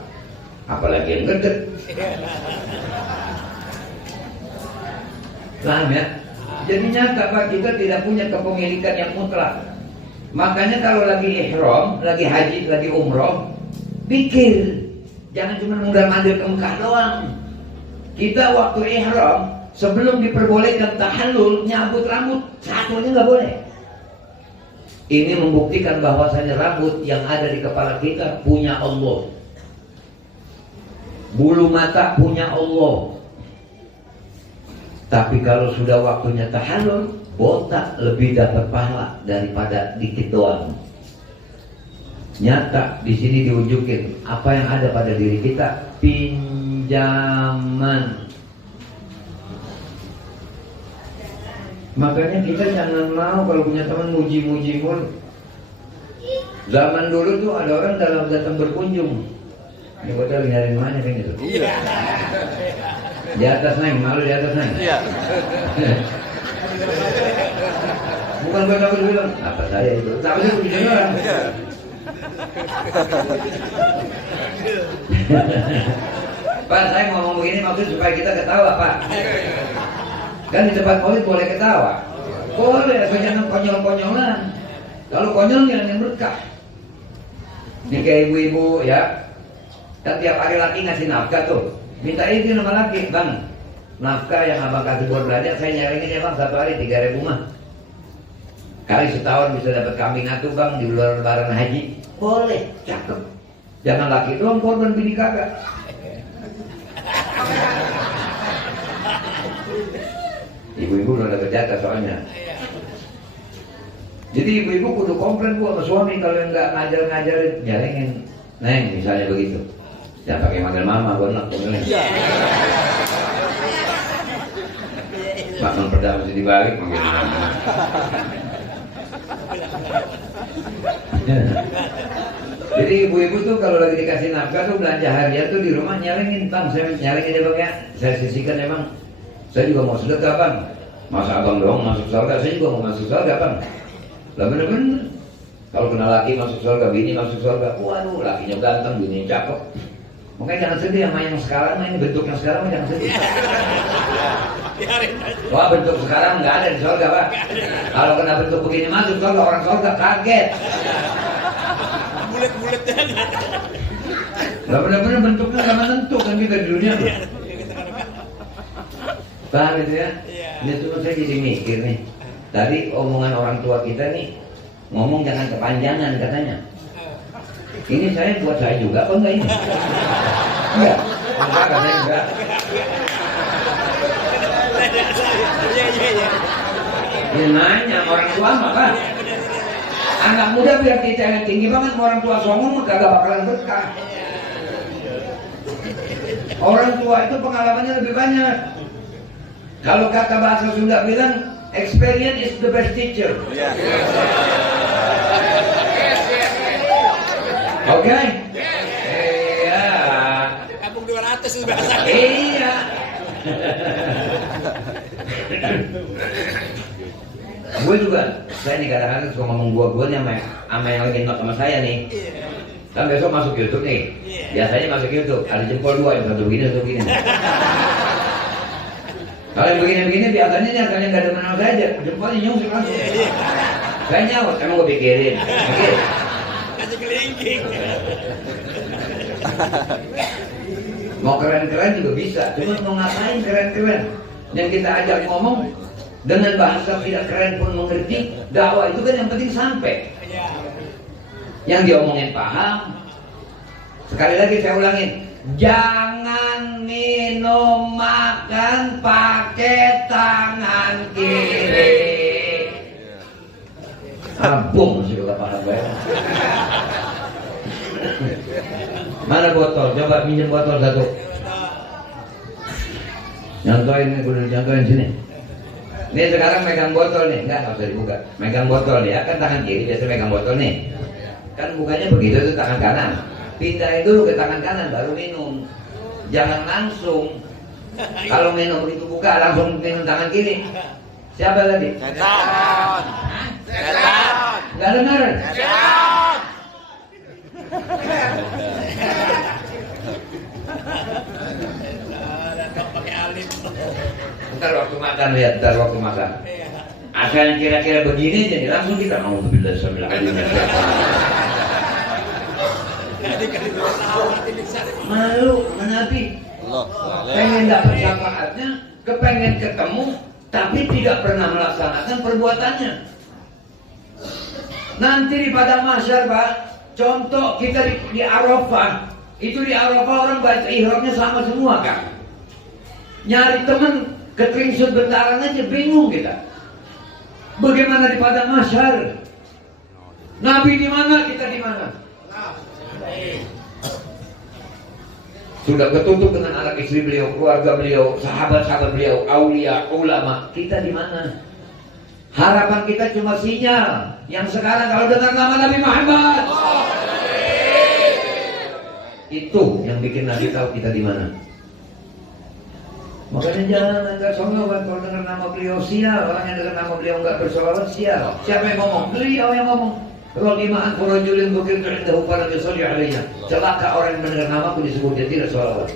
Apalagi yang gede. Paham ya? Jadi nyata Pak, kita tidak punya kepemilikan yang mutlak. Makanya kalau lagi ihram, lagi haji, lagi umroh, pikir, jangan cuma mundar-mandir ke Mekah doang. Kita waktu ihram, sebelum diperbolehkan tahallul, nyabut rambut, satunya nggak boleh. Ini membuktikan bahwasanya rambut yang ada di kepala kita punya Allah. Bulu mata punya Allah. Tapi kalau sudah waktunya tahallul, botak lebih dapat pahala daripada dikit doang. Nyata di sini diunjukin apa yang ada pada diri kita, pinjaman. Makanya kita jangan mau kalau punya teman muji-muji mulu. Zaman dulu tuh ada orang dalam datang berkunjung, ini bocah nyariin mana kan itu? Iya. Di atas naik, malu di atas naik. Iya. Bukan gue takut bilang, apa saya itu? Tapi saya punya orang. Pak, saya ngomong begini maksud supaya kita ketawa Pak. Kan di tempat maulid boleh ketawa, boleh, asal jangan konyol-konyolan. Kalau konyol jangan yang berkah. Ini kayak ibu-ibu ya, kan tiap hari laki ngasih nafkah tuh, minta izin sama laki, bang, nafkah yang abang kasih buat belajar, saya nyaringin ya bang, satu hari 3.000 mah. Kali setahun bisa dapat kambing atuh bang di luar lebaran haji, boleh, cakep. Jangan laki doang korban, bini kagak. Ibu-ibu udah dapat jatah soalnya. Jadi ibu-ibu kudu komplain bu sama suami kalau yang nggak ngajarin, nyalengin, neng misalnya begitu. Jangan pakai manggil mama, gue enak pemilih. Makan pedang mesti dibalik manggil mama. Jadi ibu-ibu tuh kalau lagi dikasih nafkah tuh belanja harian tuh di rumah nyalengin, bang saya nyalengin ya bang ya, saya sisihkan ya bang. Saya juga mau sedekah bang. Masa abang doang masuk surga, saya juga mau masuk surga bang. Lah bener-bener. Kalau kena laki masuk surga, bini masuk surga, waduh lakinya ganteng, bininya cakep. Makanya jangan sedih sama yang sekarang, ini bentuk yang sekarang jangan sedih. Wah bentuk sekarang nggak ada di surga pak. Kalau kena bentuk begini masuk surga, orang surga kaget. Bulet-bulet. Lah bener-bener bentuknya nggak menentu kan kita di dunia tuh. Paham itu ya? Ini cuma saya jadi mikir nih. Tadi omongan orang tua kita nih ngomong jangan kepanjangan katanya. Ini saya buat saya juga apa enggak ini? Enggak. Enggak katanya enggak. Dia nanya orang tua maka anak muda biar kita yang tinggi banget, orang tua songong kagak bakalan berkah. Orang tua itu pengalamannya lebih banyak. Kalau kata bahasa Sunda bilang experience is the best teacher. Oke? Iya. Kampung 200 itu bahasa. Iya. Gue juga, saya nih kadang-kadang suka ngomong gue nih sama yang lagi nonton sama saya nih. Kan besok masuk YouTube nih. Biasanya masuk YouTube, ada jempol dua, yang satu begini, satu begini. Kalau yang begini-begini biasanya nih kalian nggak ada menang saja, jempolnya nyungsik langsung. Saya nyaut, emang gue pikirin. Oke. Kasih kelingking. Mau keren-keren juga bisa, cuma mau ngapain keren-keren? Yang kita ajak ngomong dengan bahasa tidak keren pun mengerti, dakwah itu kan yang penting sampai. Yang diomongin paham. Sekali lagi saya ulangin, jangan minum makan pakai tangan kiri. Abung sih kalau paham ya. Mana botol? Coba minjem botol satu. Nyontoin nih, gue nyontoin sini. Ini sekarang megang botol nih, enggak usah dibuka. Megang botol nih, ya kan tangan kiri biasa megang botol nih. Kan bukanya begitu tuh tangan kanan. Pindahin dulu ke tangan kanan baru minum. Jangan langsung. Kalau minum begitu buka langsung minum tangan kiri. Siapa tadi? Setan. Setan. Enggak dengar. Setan. Ntar waktu makan lihat, ntar waktu makan. Asal yang kira-kira begini aja nih, langsung kita mau bilang sambil malu menabi. Pengen dapat syafaatnya, kepengen ketemu, tapi tidak pernah melaksanakan perbuatannya. Nanti di padang mahsyar, Pak, contoh kita di Arafah, itu di Arafah orang baca ihramnya sama semua kan. Nyari teman ketringsut bentaran aja bingung kita. Bagaimana di padang mahsyar? Nabi di mana, kita di mana? Sudah ketutup dengan anak istri beliau, keluarga beliau, sahabat-sahabat beliau, aulia, ulama. Kita di mana? Harapan kita cuma sinyal. Yang sekarang kalau dengar nama Nabi Muhammad, itu yang bikin Nabi tahu kita di mana. Makanya jangan enggak sholawat kalau dengar nama beliau sial. Orang yang dengar nama beliau enggak bersolawat sial. Siapa yang ngomong? Beliau yang ngomong. Ragimaan furajulin bukir indahu falam yusalli alaihi. Celaka orang yang mendengar namaku disebut dia tidak sholawat.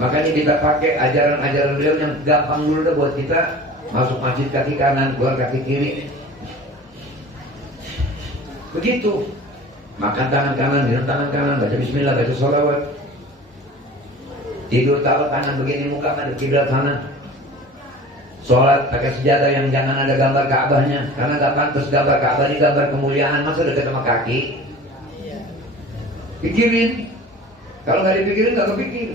Makanya kita pakai ajaran-ajaran beliau yang gampang dulu deh buat kita. Masuk masjid kaki kanan, keluar kaki kiri. Begitu. Makan tangan kanan, minum tangan kanan, baca bismillah, baca sholawat. Tidur taruh kanan begini muka kan kiblat sana. Sholat pakai sejadah yang jangan ada gambar Ka'bahnya, karena gak pantas gambar Ka'bah ini gambar kemuliaan, masa dekat sama kaki. Pikirin. Kalau nggak dipikirin nggak kepikir.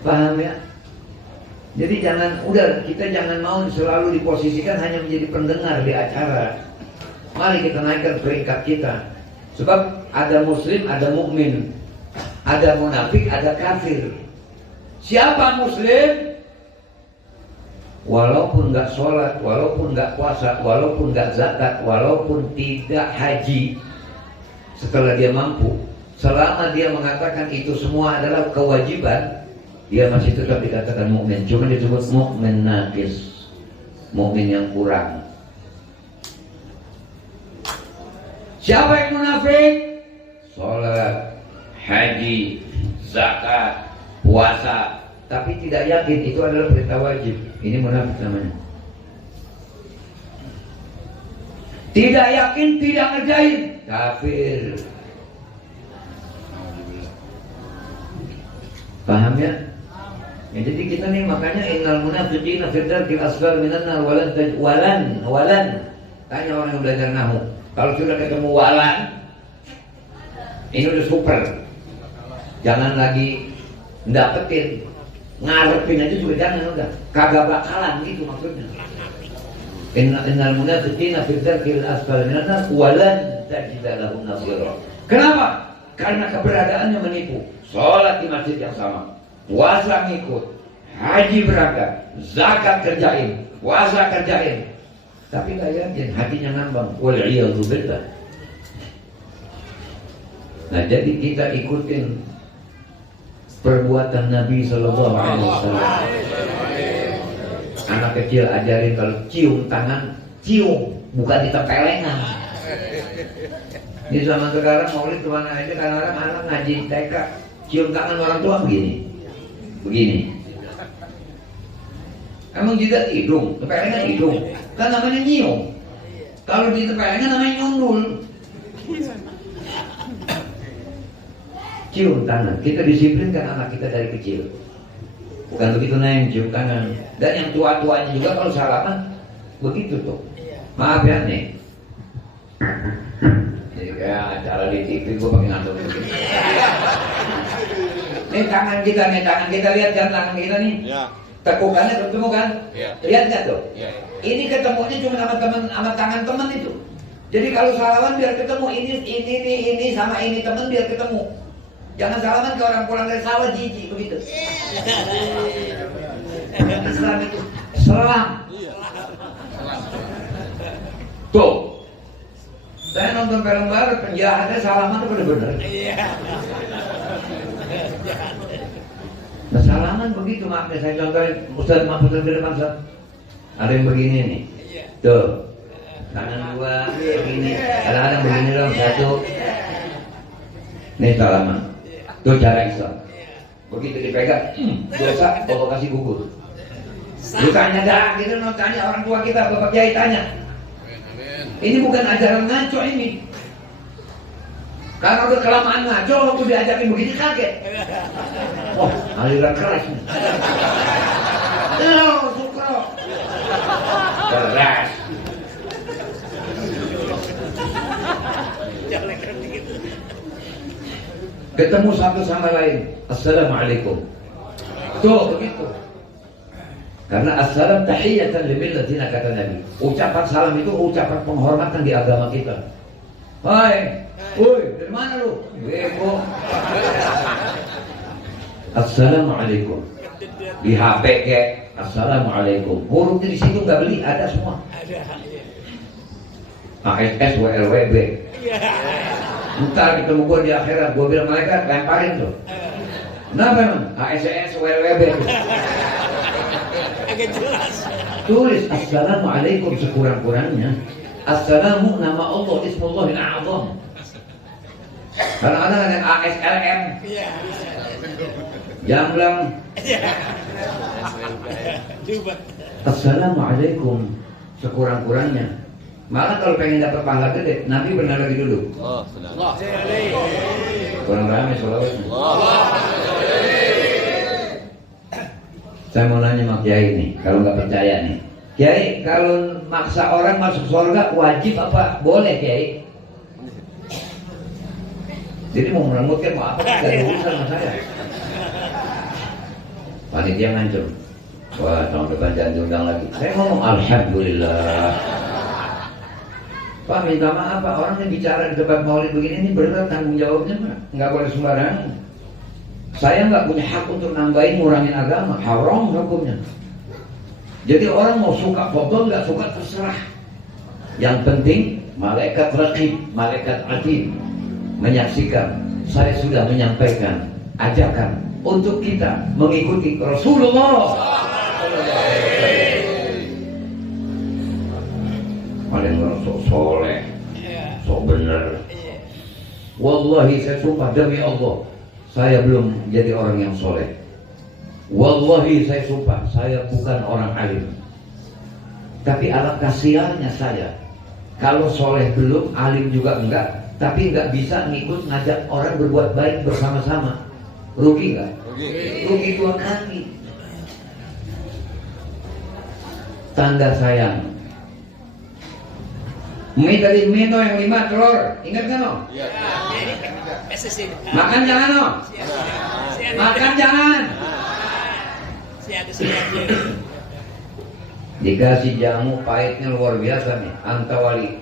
Paham ya? Jadi kita jangan mau selalu diposisikan hanya menjadi pendengar di acara. Mari kita naikkan peringkat kita. Sebab ada muslim, ada mukmin, ada munafik, ada kafir. Siapa muslim? Walaupun nggak sholat, walaupun nggak puasa, walaupun nggak zakat, walaupun tidak haji, setelah dia mampu, selama dia mengatakan itu semua adalah kewajiban, dia masih tetap dikatakan mukmin. Cuma disebut mukmin naqis, mukmin yang kurang. Siapa yang munafik? Sholat, haji, zakat, puasa, tapi tidak yakin itu adalah perintah wajib. Ini munafik namanya. Tidak yakin, tidak ngerjain, kafir. Paham ya? Ya, jadi kita nih makanya innal munafiqina fi darkil asfal minan nar walan. Tanya orang yang belajar nahwu. Kalau sudah ketemu walan, ini udah super. Jangan lagi dapetin, ngarepin aja juga jangan udah. Kagak bakalan gitu maksudnya. Innal munafiqina fi darkil asfal minan nar walan tajid lahum nasira. Kenapa? Karena keberadaannya menipu. Sholat di masjid yang sama, puasa ngikut, haji berangkat, zakat kerjain, puasa kerjain, tapi nggak yakin, hatinya ngambang. Wal'iyadzu billah. Nah, jadi kita ikutin perbuatan Nabi Sallallahu Alaihi Wasallam. Anak kecil ajarin kalau cium tangan, cium, bukan ditepelengan. Di zaman sekarang maulid kemana aja, kadang-kadang anak ngaji TK, cium tangan orang tua begini. Emang juga hidung, tepelengan hidung, kan namanya nyium. Kalau di tepelengan namanya nyundul. Cium tangan, kita disiplinkan anak kita dari kecil. Bukan begitu Neng, cium tangan. Dan yang tua-tuanya juga kalau salaman begitu tuh. Maaf ya Neng. Jadi kayak acara di TV gue pakai ngantuk begini. Ini tangan kita lihat kan tangan kita nih. Ya. Tekukannya ketemu kan? Ya. Lihat nggak tuh? Ya. Ini ketemunya cuma sama tangan teman itu. Jadi kalau salaman biar ketemu ini sama ini teman biar ketemu. Jangan salaman ke orang pulang dari sawah jijik begitu. Islam itu selam. Tuh. Saya nonton film barat penjahatnya salaman itu bener-bener. Nah, salaman begitu, maaf ya saya contohin Ustaz Mahfud di depan Ustaz. Ada yang begini nih. Tuh. Tangan dua begini. Kadang-kadang begini dong satu. Nih salaman. Tuh cara Islam. Begitu dipegang, dosa provokasi gugur. Lu tanya dah, kita mau tanya orang tua kita, Bapak Kiai tanya. Ini bukan ajaran ngaco ini. Karena udah kelamaan ngaco, waktu diajakin begini kaget. Wah, aliran keras nih. Sukro. Keras. Ketemu satu sama lain. Assalamualaikum. Tuh begitu. Karena assalam tahiyatan limillatina kata Nabi. Ucapan salam itu ucapan penghormatan di agama kita. Hai, woi, dari mana lu? Bebo. Assalamualaikum. Di HP kayak Assalamualaikum. Hurufnya di situ nggak beli, ada semua. ASS WLWB. Ntar ketemu gua di akhirat, gua bilang malaikat lemparin tuh. Kenapa emang? ASS WLWB. Agak jelas. Tulis Assalamualaikum sekurang-kurangnya. Assalamu nama Allah, Ismullahil A'zam. Kadang-kadang ada ASLM. Jamblang. Assalamualaikum sekurang-kurangnya. Malah kalau pengen dapat pahala gede, Nabi pernah lagi dulu. Kurang ramai sholawatnya. Saya mau nanya sama Kiai nih, kalau nggak percaya nih, Kiai kalau maksa orang masuk surga wajib apa boleh Kiai? Jadi mau merengutkan mau apa? Gak ada urusan sama saya. Panitia ngancur. Wah, tahun depan jangan diundang lagi. Saya ngomong alhamdulillah. Pak minta maaf Pak, orang yang bicara di tempat maulid begini ini berat tanggung jawabnya Pak. Nggak boleh sembarangan. Saya nggak punya hak untuk nambahin ngurangin agama, haram hukumnya. Jadi orang mau suka fadl nggak suka terserah. Yang penting malaikat raqib, malaikat atid menyaksikan. Saya sudah menyampaikan ajakan untuk kita mengikuti Rasulullah. Paling sok soleh, sok bener. Wallahi saya sumpah demi Allah, saya belum jadi orang yang soleh. Wallahi saya sumpah, saya bukan orang alim. Tapi alangkah sialnya saya, kalau soleh belum, alim juga enggak, tapi enggak bisa ngikut ngajak orang berbuat baik bersama-sama. Rugi enggak? Rugi 2 kali. Tanda sayang. Mie tadi mie yang 5 telur, ingat kan no? Iya. Makan jangan no? Makan jangan. Dikasih jamu pahitnya luar biasa nih, antawali.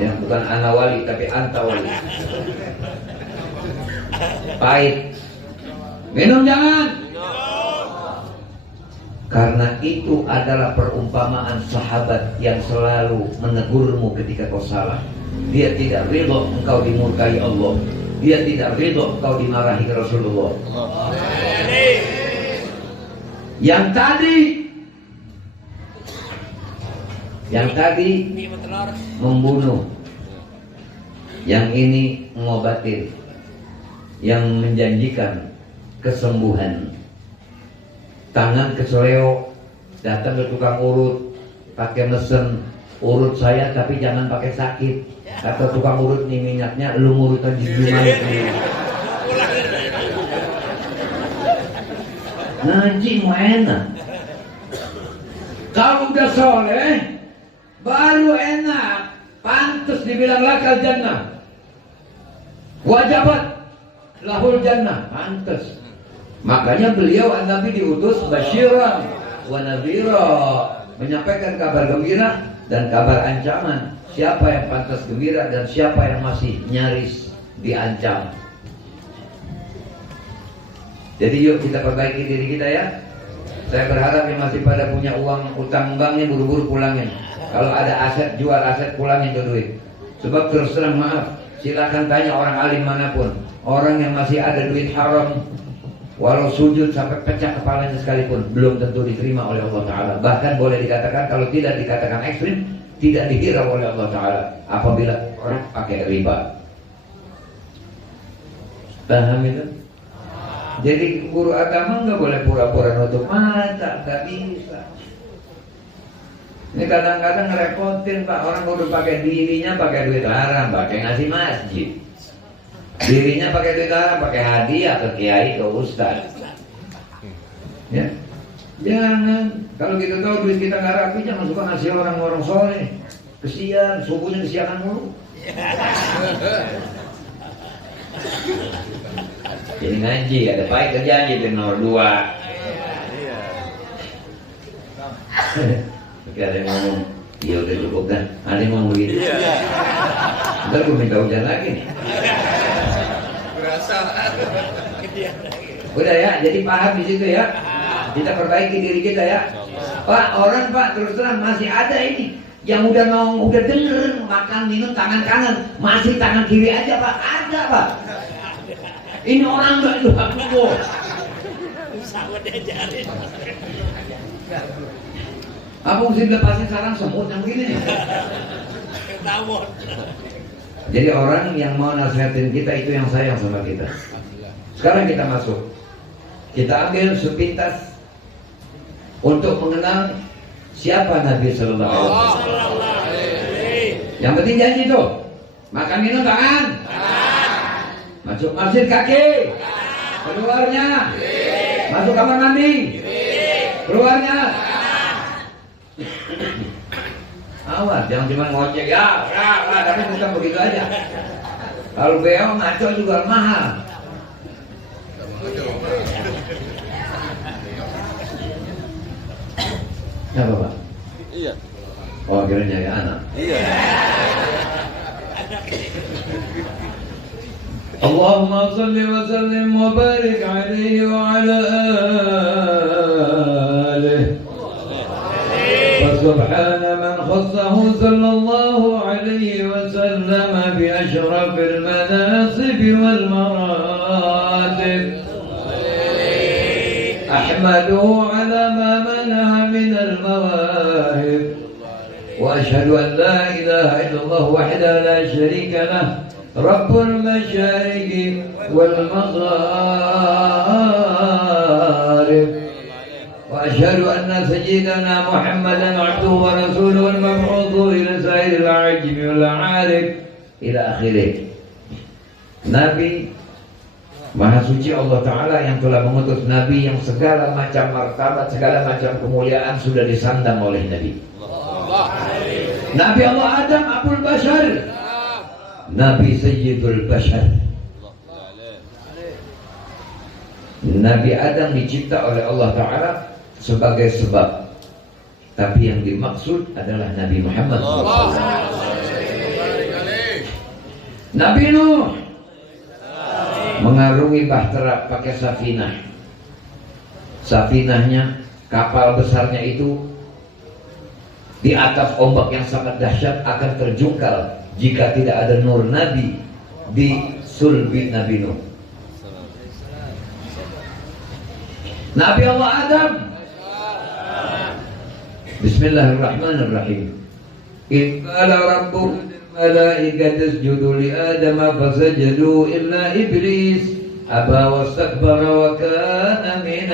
Ya, bukan anawali tapi antawali. Pahit. Minum jangan. Karena itu adalah perumpamaan sahabat yang selalu menegurmu ketika kau salah. Dia tidak ridho engkau dimurkai Allah. Dia tidak ridho engkau dimarahi Rasulullah. Yang tadi membunuh, yang ini mengobatin, yang menjanjikan kesembuhan. Tangan keseleo, datang ke tukang urut, pakai mesen, urut saya tapi jangan pakai sakit. Kata tukang urut nih minyaknya, lu ngurutan di rumah. Ngaji mau enak. Kalau udah soleh, baru enak. Pantes dibilang lakal jannah. Wajabat lahul jannah, pantes. Makanya beliau Nabi diutus basyiran wa nadhira, menyampaikan kabar gembira dan kabar ancaman. Siapa yang pantas gembira dan siapa yang masih nyaris diancam. Jadi yuk kita perbaiki diri kita ya. Saya berharap yang masih pada punya uang utang banknya buru-buru pulangin. Kalau ada aset, jual aset, pulangin itu duit. Sebab terus terang maaf, silakan tanya orang alim manapun, orang yang masih ada duit haram, walau sujud sampai pecah kepalanya sekalipun, belum tentu diterima oleh Allah Ta'ala. Bahkan boleh dikatakan, kalau tidak dikatakan ekstrim, tidak dihirau oleh Allah Ta'ala apabila orang pakai riba. Paham itu? Jadi guru agama nggak boleh pura-pura nutup mata, nggak bisa. Ini kadang-kadang ngerepotin Pak, orang udah pakai dirinya pakai duit haram, pakai ngasih masjid. Dirinya pakai duit haram, pakai hadiah ke kiai, ke ustaz. Ya, jangan. Kalau kita tahu duit kita nggak rapi, jangan suka ngasih orang-orang soleh. Kesian, subuhnya kesianan mulu. Jadi ngaji, ada baik kerjaan jadi nomor 2. Tapi ada yang ngomong, iya udah cukup kan? Ada yang ngomong begitu. Ntar gue minta hujan lagi nih. Udah ya, jadi paham di situ ya. Kita perbaiki diri kita ya. Pak, orang Pak terus terang masih ada ini yang udah denger makan minum tangan kanan, masih tangan kiri aja Pak. Ada Pak. Ini orang nggak dulu. Sama diajarin. Apa mesti lepasin sarang semut yang begini nih? Jadi orang yang mau nasihatin kita itu yang sayang sama kita. Sekarang kita masuk. Kita ambil sepintas untuk mengenal siapa Nabi Sallallahu Alaihi Wasallam. Yang penting janji tuh. Makan minum tangan. Masuk masjid kaki. Keluarnya. Masuk kamar mandi. Keluarnya. Awas, jangan cuma ngocek ya, tapi bukan begitu aja. Kalau beo ngaco juga mahal. Siapa Pak? Iya. Oh, kira nyari anak. Iya. Allahumma salli wa sallim wa barik alaihi wa ala alihi. فسبحان من خصه صلى الله عليه وسلم بأشرف المناصب والمراتب. أحمده على ما منح من المواهب، وأشهد أن لا إله إلا الله وحده لا شريك له رب المشارق والمغارب، وأشهد أن سيدنا محمدا عبده ورسوله المبعوث إلى سائر العجم والأعارف إلى آخره. Nabi Maha suci Allah Ta'ala yang telah mengutus Nabi yang segala macam martabat, segala macam kemuliaan sudah disandang oleh Nabi. Nabi Allah Adam Abul Bashar, Nabi Sayyidul Bashar. Nabi Adam dicipta oleh Allah Ta'ala sebagai sebab, tapi yang dimaksud adalah Nabi Muhammad SAW. Nabi Nuh mengarungi bahtera pakai safinah. Safinahnya, kapal besarnya itu di atas ombak yang sangat dahsyat akan terjungkal jika tidak ada nur Nabi di sulbi Nabi Nuh. Nabi Allah Adam, Bismillahirrahmanirrahim. إذ قال ربك للملائكة اسجدوا لآدم فسجدوا إلا إبليس أبى واستكبر وكان من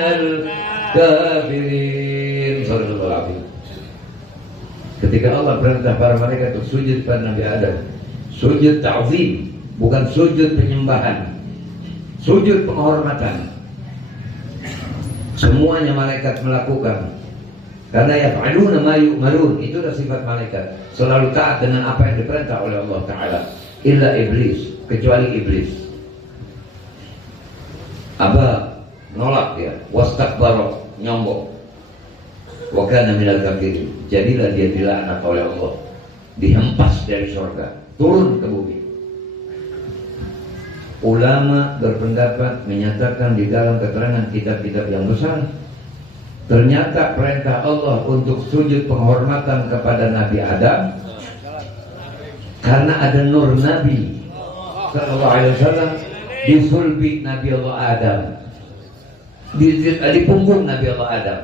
الكافرين. Sallallahu alaihi. Ketika Allah perintah para malaikat untuk sujud pada Nabi Adam, sujud ta'zim, bukan sujud penyembahan, sujud penghormatan. Semuanya malaikat melakukan. Karena yaf'aluna ma yu'marun, itu adalah sifat malaikat, selalu taat dengan apa yang diperintah oleh Allah Ta'ala. Illa iblis, kecuali iblis. Aba, nolak dia, wastakbara, nyombong. Wa kana minal kafirin, jadilah dia dilaknat oleh Allah, dihempas dari surga, turun ke bumi. Ulama berpendapat menyatakan di dalam keterangan kitab-kitab yang besar, ternyata perintah Allah untuk sujud penghormatan kepada Nabi Adam karena ada nur Nabi Sallallahu Alaihi Wasallam di sulbi Nabi Allah Adam, di punggung Nabi Allah Adam.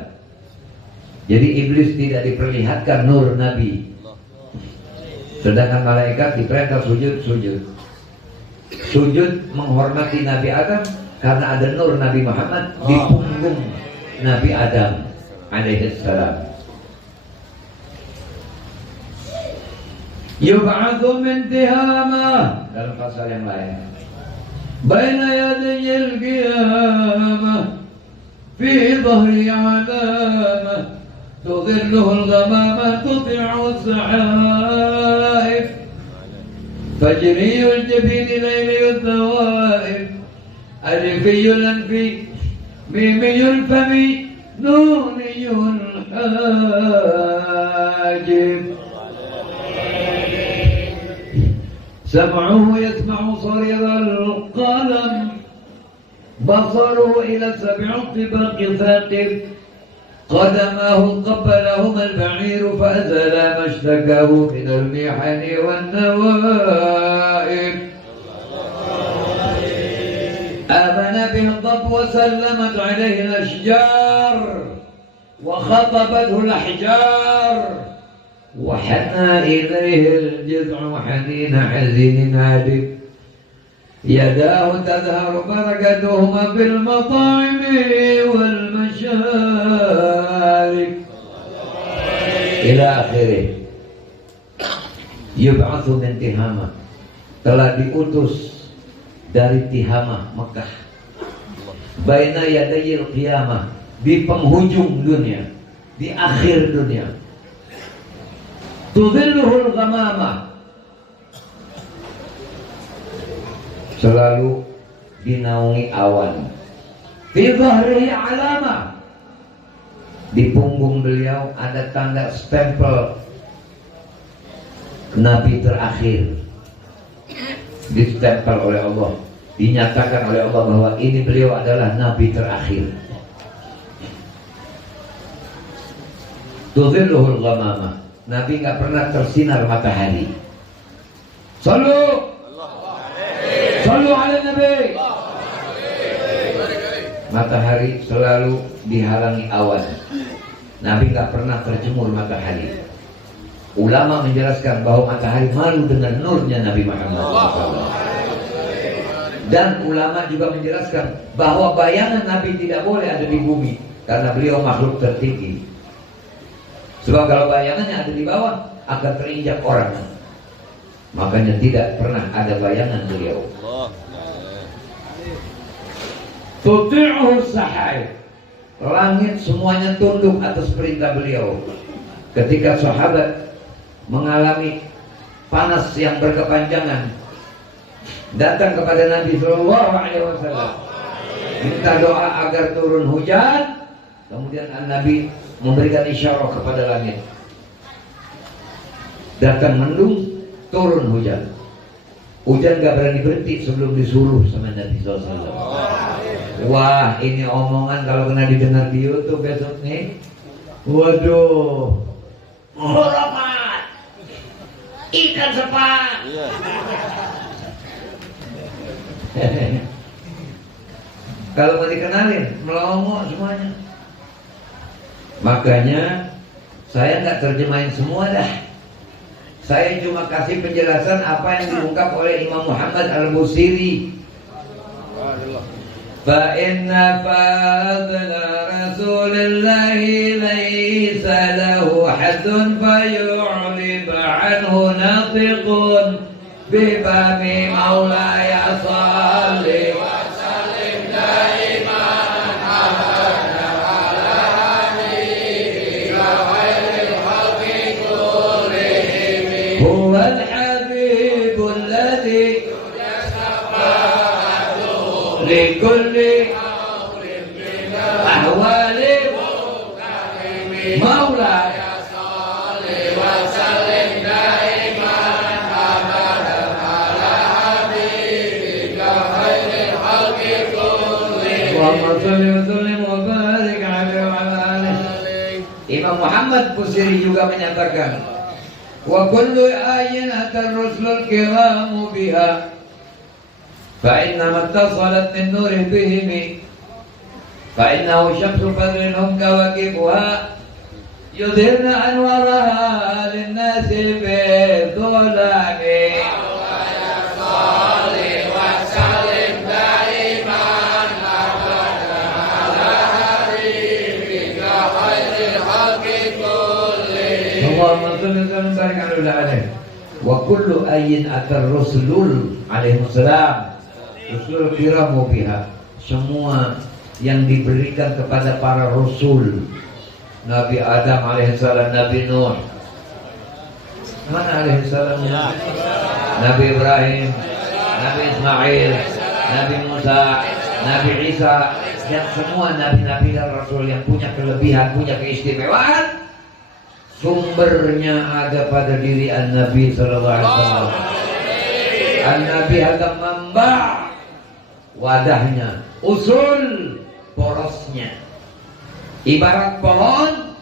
Jadi iblis tidak diperlihatkan nur Nabi, sedangkan malaikat diperintah sujud menghormati Nabi Adam karena ada nur Nabi Muhammad di punggung Nabi Adam alaihissalam. Yub'atsu min tihama, dalam pasal yang lain, baina yadayil qiyamah fi dhahri 'alamah tudhilluhu al-ghamamah tuti'u as-sahaib fajriyul jabini layliyul thawaib alifiyul anfi mimiyul fami nuniyul hajib sam'uhu yasma'u sariral qalam basaruhu ila sab'i tibaqi thaqib qadamahu qabbalahuma al-ba'iru fa'azala mashtakahu min al-mihani wan-nawaib آمن به الضب وسلمت عليه الأشجار وخطبته الأحجار وحنى إليه الجذع حنين حزين هادئ يداه تظهر بركتهما في المطاعم والمشارب إلى آخره. Yub'atsu min Tihama, telah diutus dari Tihamah Mekah, baina yadayil qiyamah, di penghujung dunia, di akhir dunia. Tudhilluhul ghamamah, selalu dinaungi awan. Fi dhahrihi alamah, di punggung beliau ada tanda stempel Nabi terakhir, distempel oleh Allah, dinyatakan oleh Allah bahwa ini beliau adalah Nabi terakhir. Tudhilluhul ghamamah, Nabi nggak pernah tersinar matahari. Sallu ala Nabi. Matahari selalu dihalangi awan. Nabi nggak pernah terjemur matahari. Ulama menjelaskan bahwa matahari malu dengan nurnya Nabi Muhammad SAW. Dan ulama juga menjelaskan bahwa bayangan Nabi tidak boleh ada di bumi karena beliau makhluk tertinggi. Sebab kalau bayangannya ada di bawah akan terinjak orang. Makanya tidak pernah ada bayangan beliau. tuti'uhu sahai. Langit semuanya tunduk atas perintah beliau. Ketika sahabat mengalami panas yang berkepanjangan, datang kepada Nabi Sallallahu Alaihi Wasallam, minta doa agar turun hujan. Kemudian Nabi memberikan isyarat kepada langit, datang mendung, turun hujan. Hujan gak berani berhenti sebelum disuruh sama Nabi SAW. Wah, ini omongan kalau kena didengar di YouTube besok nih, waduh, khurafat, ikan sepat. Kalau mau dikenalin, melongo semuanya. Makanya saya nggak terjemahin semua dah. Saya cuma kasih penjelasan apa yang diungkap oleh Imam Muhammad Al-Busiri. Fa inna fadla Rasulillahi laysa lahu haddun fayu'rib anhu natiqun bi fami maulaya salli wa sallim daiman abada ala habibika khairil khalqi kullihim. Huwa al-habib alladhi likulli ahwali maulaya salli wa sallim daiman abadan ala habibika khairil khalqi kullihim. Allahumma shalli wa sallim wa barik alaihi wa ala alihi. Imam Muhammad Busiri juga menyatakan, wa kullu ayatin atar rusulul kiramu biha فإنما اتصلت من نور بهم فإنه شمس بدر هم كواكبها يظهرن أنوارها للناس بالظلام. اللهم صل وسلم وبارك عليه. وكل أين أتى الرسل عليه السلام Rasul kiramu biha, semua yang diberikan kepada para rasul, Nabi Adam alaihissalam, Nabi Nuh, mana alaihissalam, Nabi Ibrahim, Nabi Ismail, Nabi Musa, Nabi Isa, dan semua nabi-nabi dan rasul yang punya kelebihan, punya keistimewaan, sumbernya ada pada diri An-Nabi sallallahu alaihi wasallam. An-Nabi ada membah wadahnya, usul porosnya, ibarat pohon,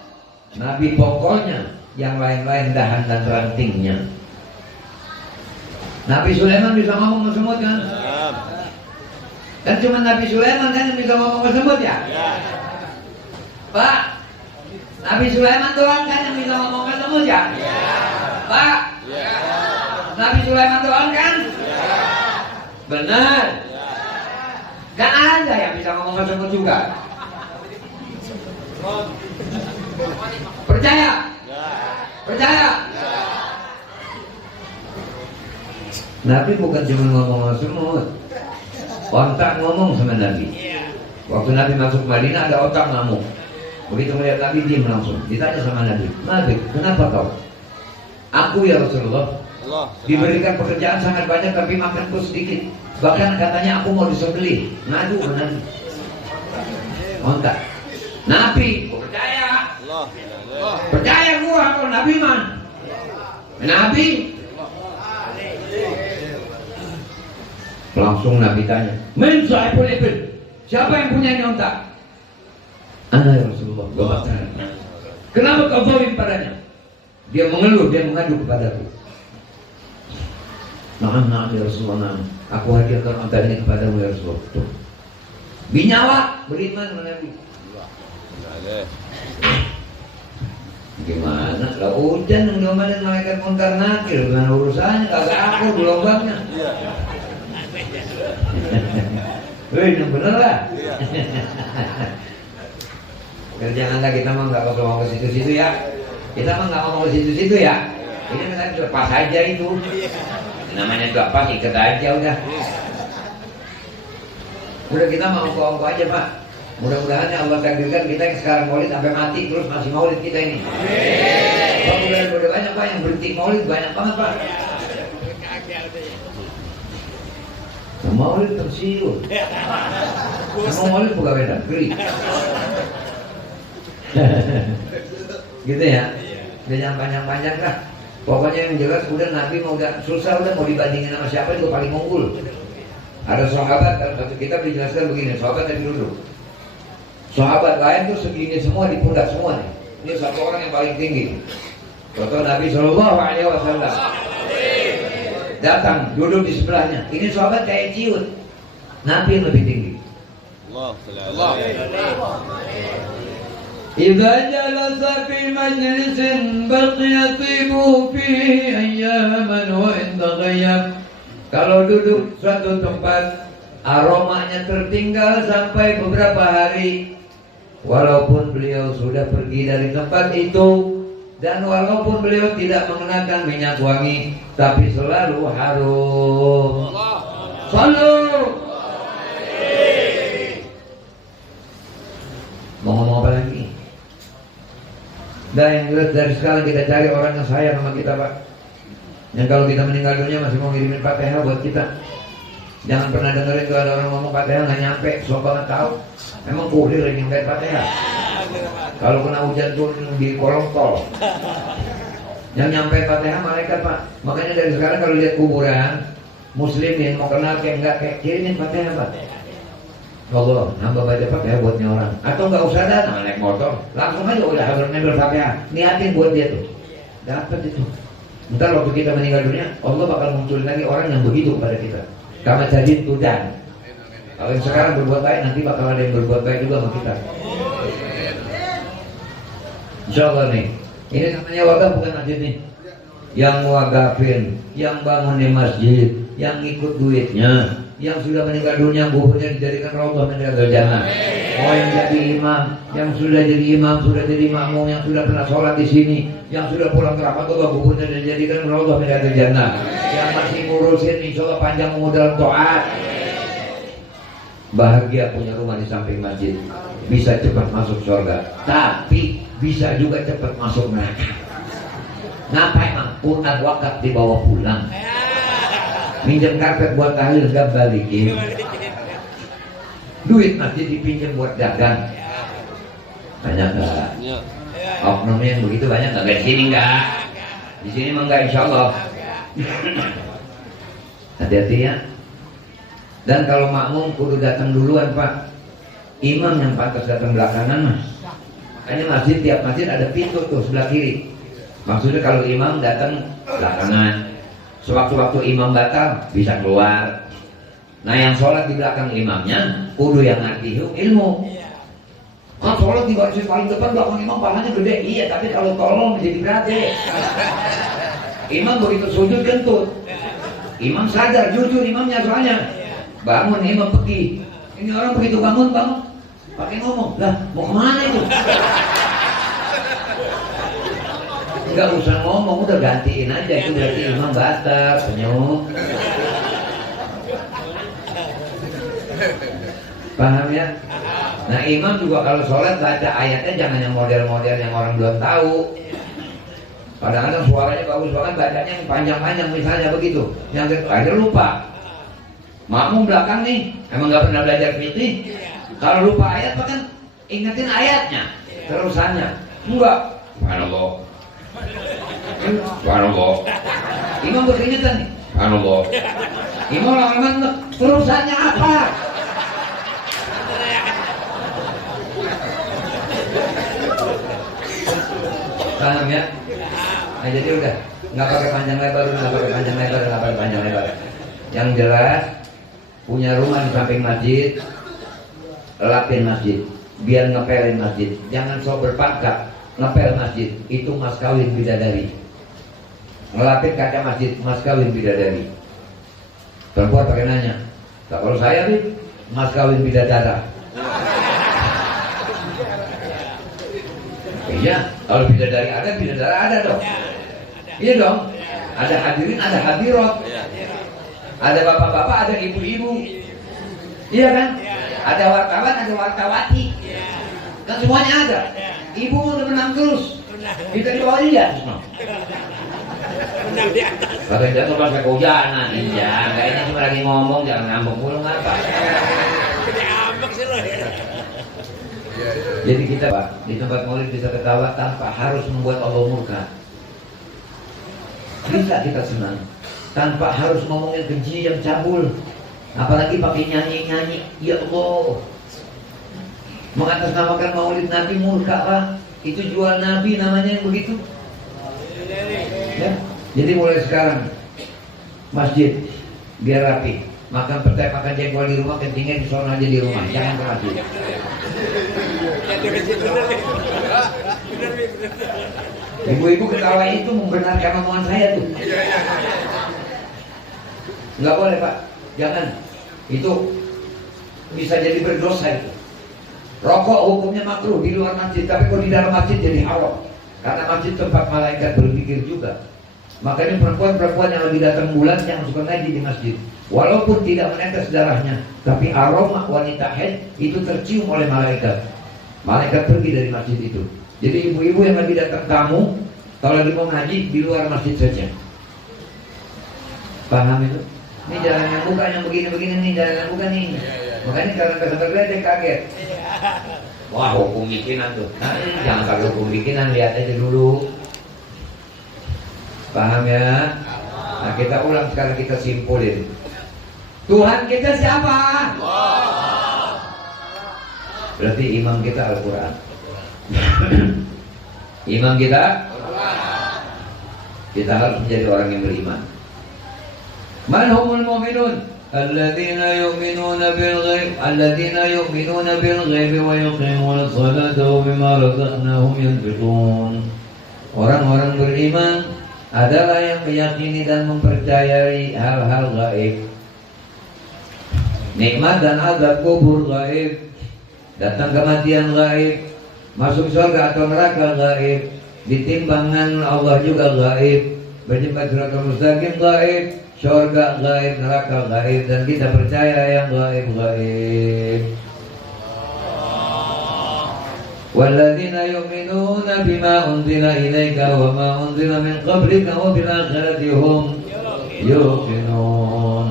Nabi pokoknya, yang lain-lain dahan dan rantingnya. Nabi Sulaiman bisa ngomong ke semut kan? Kan cuma Nabi Sulaiman kan yang bisa ngomong ke semut ya? Pak, Nabi Sulaiman doang kan yang bisa ngomong ke semut ya? Pak, Nabi Sulaiman doang kan? Benar. Kan ada yang bisa ngomong ke semut juga. Percaya? Percaya? Nabi bukan cuma ngomong ke semut, otak ngomong sama Nabi. Waktu Nabi masuk Madinah ada otak ngamuk. Begitu melihat Nabi diam langsung. Ditanya sama Nabi, Nabi, kenapa kau? Aku ya Rasulullah, diberikan pekerjaan sangat banyak tapi makanku sedikit. Bahkan katanya aku mau disembelih. Ngadu ke Nabi. Ontak. Nabi, gua percaya. Percaya gua kalau Nabi man. Nabi. Langsung Nabi tanya, "Men sahibul ibil? Siapa yang punya ini ontak?" Ana ya Rasulullah. Gua percaya. Kenapa kau zalim padanya? Dia mengeluh, dia mengadu kepadaku. Nah, ya Rasulullah, aku hadiahkan onta ini kepadamu ya Rasulullah. Tuh. Binyawa, beriman Nabi. Gimana? Lah hujan yang diomelin malaikat munkar nakir, dengan urusannya kagak aku gelombangnya. Wih, yang bener lah. Janganlah kita mah nggak mau ke situ-situ ya. Kita mah nggak mau ke situ-situ ya. Ini kita sudah pas aja itu. Namanya juga pas, ikat aja udah. Udah kita mau ongko aja Pak. Mudah-mudahan ya Allah takdirkan kita yang sekarang maulid sampai mati terus masih maulid kita ini. Mudah-mudahan udah banyak Pak yang berhenti maulid, banyak banget Pak. Maulid tersiur. Emang maulid pegawai negeri. Gitu ya. Udah jangan panjang-panjang lah. Pokoknya yang jelas udah Nabi mau udah susah udah mau dibandingin sama siapa juga paling unggul. Ada sahabat, kita dijelaskan begini, sahabat tadi dulu. Sahabat lain tuh segini semua di pundak semua nih. Ini satu orang yang paling tinggi. Contoh Nabi Shallallahu Alaihi Wasallam datang duduk di sebelahnya. Ini sahabat kayak ciut. Nabi yang lebih tinggi. Allah. Idza jalasa fi majlisin baqiya tibu fihi ayyaman wa in taghayyab. Kalau duduk suatu tempat aromanya tertinggal sampai beberapa hari, walaupun beliau sudah pergi dari tempat itu dan walaupun beliau tidak mengenakan minyak wangi, tapi selalu harum. Sallu. Mau ngomong apa lagi? Dan yang jelas dari sekarang kita cari orang yang sayang sama kita Pak. Yang kalau kita meninggal dunia masih mau ngirimin Fatihah buat kita. Jangan pernah dengerin tuh ada orang ngomong Fatihah nggak nyampe, sok banget tahu. Emang kuhir yang nyampe Fatihah. Kalau kena hujan turun di kolong tol. Yang nyampe Fatihah malaikat Pak. Makanya dari sekarang kalau lihat kuburan muslimin mau kenal kayak enggak kayak kirimin Fatihah Pak. Allah, hamba baca Fatihah buatnya orang. Atau nggak usah datang naik motor, langsung aja udah habis Fatihah. Niatin buat dia tuh. Dapat itu. Ntar waktu kita meninggal dunia, Allah bakal munculin lagi orang yang begitu kepada kita. Kama jadi tudan. Kalau yang sekarang berbuat baik, nanti bakal ada yang berbuat baik juga sama kita. Insyaallah nih. Ini namanya wakaf bukan masjid nih. Yang wakafin, yang bangun di masjid, yang ikut duitnya, yang sudah meninggal dunia kuburnya dijadikan raudhah min riyadhil jannah. Oh yang jadi imam, yang sudah jadi imam, sudah jadi makmum, yang sudah pernah sholat di sini, yang sudah pulang ke rahmatullah kuburnya dijadikan raudhah min riyadhil jannah. Yang masih ngurusin insyaallah panjang umur dalam taat. Bahagia punya rumah di samping masjid, bisa cepat masuk surga, tapi bisa juga cepat masuk neraka. Ngapain emang Quran wakaf dibawa pulang? Minjem karpet buat tahlil gak balikin. Duit masjid dipinjam buat dagang. Banyak gak? Oknumnya yang begitu banyak gak? Di sini enggak. Di sini mah enggak insyaallah. Hati-hati ya. Dan kalau makmum kudu datang duluan Pak. Imam yang pantas datang belakangan mas. Makanya masjid, tiap masjid ada pintu tuh sebelah kiri. Maksudnya kalau imam datang belakangan, sewaktu-waktu imam batal bisa keluar. Nah yang sholat di belakang imamnya kudu yang ngerti ilmu. Ah sholat di paling depan belakang imam pahalanya gede. Iya tapi kalau tolong menjadi berat deh. Imam begitu sujud kentut. Imam sadar jujur imamnya soalnya. Bangun imam pergi. Ini orang begitu bangun pakai ngomong, lah mau kemana itu? Enggak usah ngomong, udah gantiin aja itu berarti imam batal, senyum. Paham ya? Nah imam juga kalau sholat baca ayatnya jangan yang model-model yang orang belum tahu. Kadang-kadang suaranya bagus banget, bacanya yang panjang-panjang misalnya begitu. Yang akhirnya lupa. Makmum belakang nih, emang nggak pernah belajar fikih. Kalau lupa ayat kan ingetin ayatnya, terusannya. Enggak. Subhanallah. Subhanallah. Imam beringetan nih. Subhanallah. Imam lama-lama terusannya apa? Paham ya? Nah jadi udah nggak pakai panjang lebar, nggak pakai panjang lebar, nggak pakai panjang lebar. Yang jelas punya rumah di samping masjid, lapin masjid, biar ngepelin masjid. Jangan sok berpangkat ngepel masjid, itu mas kawin bidadari. Ngelapin kaca masjid, mas kawin bidadari. Perempuan pakai nanya, tak kalau saya nih mas kawin bidadara. Iya, kalau bidadari ada, bidadara ada dong. Iya dong, ada hadirin, ada hadirat, ada bapak-bapak, ada ibu-ibu. Iya kan? Ada wartawan, ada wartawati. Kan semuanya ada. Ibu udah menang terus. Kita di bawah dia. Menang di atas. Kalau dia tuh pas kehujanan, iya. Kayaknya cuma lagi ngomong, jangan ngambek mulu ngapa. Ngambek sih lo. Jadi kita Pak, di tempat maulid bisa ketawa tanpa harus membuat Allah murka. Bisa kita senang tanpa harus ngomongin keji yang cabul. Apalagi pakai nyanyi-nyanyi. Ya Allah, mengatasnamakan maulid Nabi murka Pak. Itu jual Nabi namanya yang begitu ya. Jadi mulai sekarang masjid biar rapi. Makan petai, makan jengkol di rumah, kencingnya di sana aja di rumah. Jangan ke masjid. Ibu-ibu ketawa itu membenarkan omongan saya tuh. Nggak boleh Pak, jangan. Itu bisa jadi berdosa itu. Rokok hukumnya makruh di luar masjid, tapi kalau di dalam masjid jadi haram. Karena masjid tempat malaikat berpikir juga. Makanya perempuan-perempuan yang lagi datang bulan yang suka ngaji di masjid, walaupun tidak menetes darahnya, tapi aroma wanita haid itu tercium oleh malaikat. Malaikat pergi dari masjid itu. Jadi ibu-ibu yang lagi datang tamu, kalau lagi mau ngaji di luar masjid saja. Paham itu? Ini jalan yang bukan yang begini-begini nih, jalan yang bukan nih. Makanya karena kesambar dia kaget. Wah, hukum bikinan tuh. Nah, jangan pakai hukum bikinan, lihat aja dulu. Paham ya? Nah, kita ulang sekarang, kita simpulin. Tuhan kita siapa? Berarti imam kita Al-Quran. Imam kita? Kita harus menjadi orang yang beriman. Man humul mu'minun? Alladzina yu'minuna bil ghaib, alladzina yu'minuna bil ghaib wa yuqimuna sholata wa mimma razaqnahum yunfiqun. Orang-orang beriman adalah yang meyakini dan mempercayai hal-hal gaib. Nikmat dan azab kubur gaib, datang kematian gaib, masuk surga atau neraka gaib, ditimbangan Allah juga gaib, berjumpa siratal mustaqim gaib, surga gaib, neraka gaib, dan kita percaya yang gaib-gaib. Walladzina yu'minuna bima unzila ilaika wa ma unzila min qablika wa bil akhirati hum yuqinun.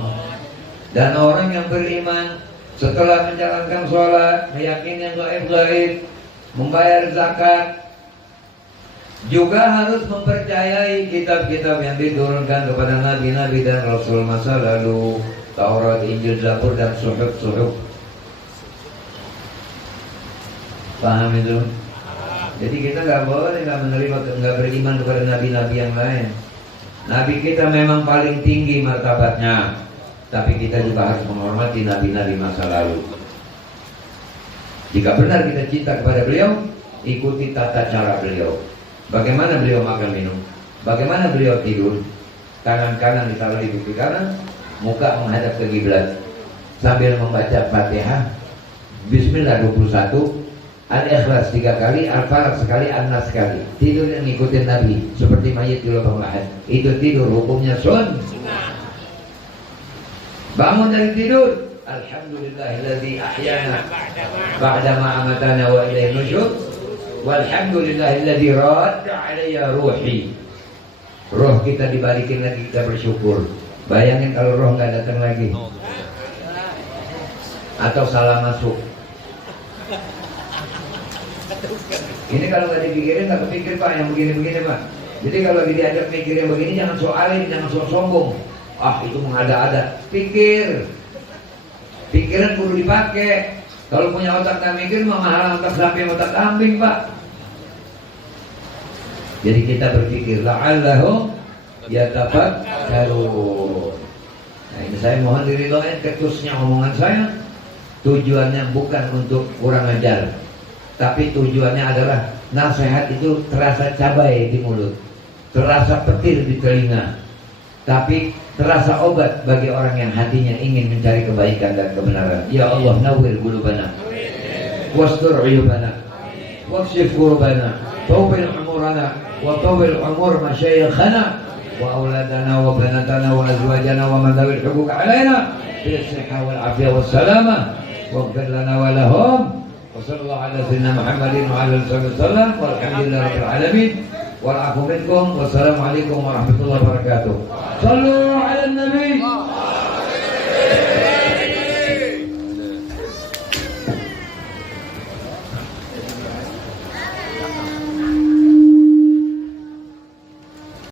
Dan orang yang beriman setelah menjalankan sholat, meyakini yang gaib-gaib, membayar zakat, juga harus mempercayai kitab-kitab yang diturunkan kepada nabi-nabi dan rasul masa lalu, Taurat, Injil, Zabur, dan suhuf-suhuf. Paham itu? Jadi kita nggak boleh nggak beriman kepada nabi-nabi yang lain. Nabi kita memang paling tinggi martabatnya, tapi kita juga harus menghormati nabi-nabi masa lalu. Jika benar kita cinta kepada beliau, ikuti tata cara beliau. Bagaimana beliau makan minum, bagaimana beliau tidur, tangan kanan ditaruh di pipi kanan, muka menghadap ke kiblat, sambil membaca Fatihah, Bismillah 21, Al-Ikhlas 3 kali, Al-Falaq sekali, An-Nas sekali. Tidur yang ngikutin Nabi, seperti mayit di lubang lahat. Itu tidur hukumnya sunnah. Bangun dari tidur, Alhamdulillahilladzi ahyana ba'da ma amatana wa ilaihi nusyur. Walhamdulillahilladzi radda alayya ruhi. Roh kita dibalikin lagi, kita bersyukur. Bayangin kalau roh nggak datang lagi, atau salah masuk. Ini kalau nggak dipikirin nggak kepikir Pak, yang begini-begini Pak. Jadi kalau lagi diajak mikir yang begini, jangan soalin, jangan sombong. Ah, itu mengada-ada. Pikir, pikiran perlu dipakai. Kalau punya otak nggak mikir, mah mahal otak sapi, otak kambing Pak. Jadi kita berpikir, la'allahum yatafakkarun. Nah, ini saya mohon diridhoin ketusnya omongan saya. Tujuannya bukan untuk kurang ajar, tapi tujuannya adalah nasihat itu terasa cabai di mulut, terasa petir di telinga, tapi terasa obat bagi orang yang hatinya ingin mencari kebaikan dan kebenaran. Ya Allah, nawwir qulubana, wastur uyubana, wakshif kurbana, tawbil umurana, wa tawbil umur masyayikhana, wa auladana wa banatana wa azwajana wa man dhawil huquq alaina bil sihha wal afiyah was salamah waghfir lana wa lahum. Wa sallallahu ala sayyidina Muhammadin wa ala alihi wasallam walhamdulillahi rabbil alamin. Wal afu minkum. Wassalamualaikum warahmatullahi wabarakatuh. Sallu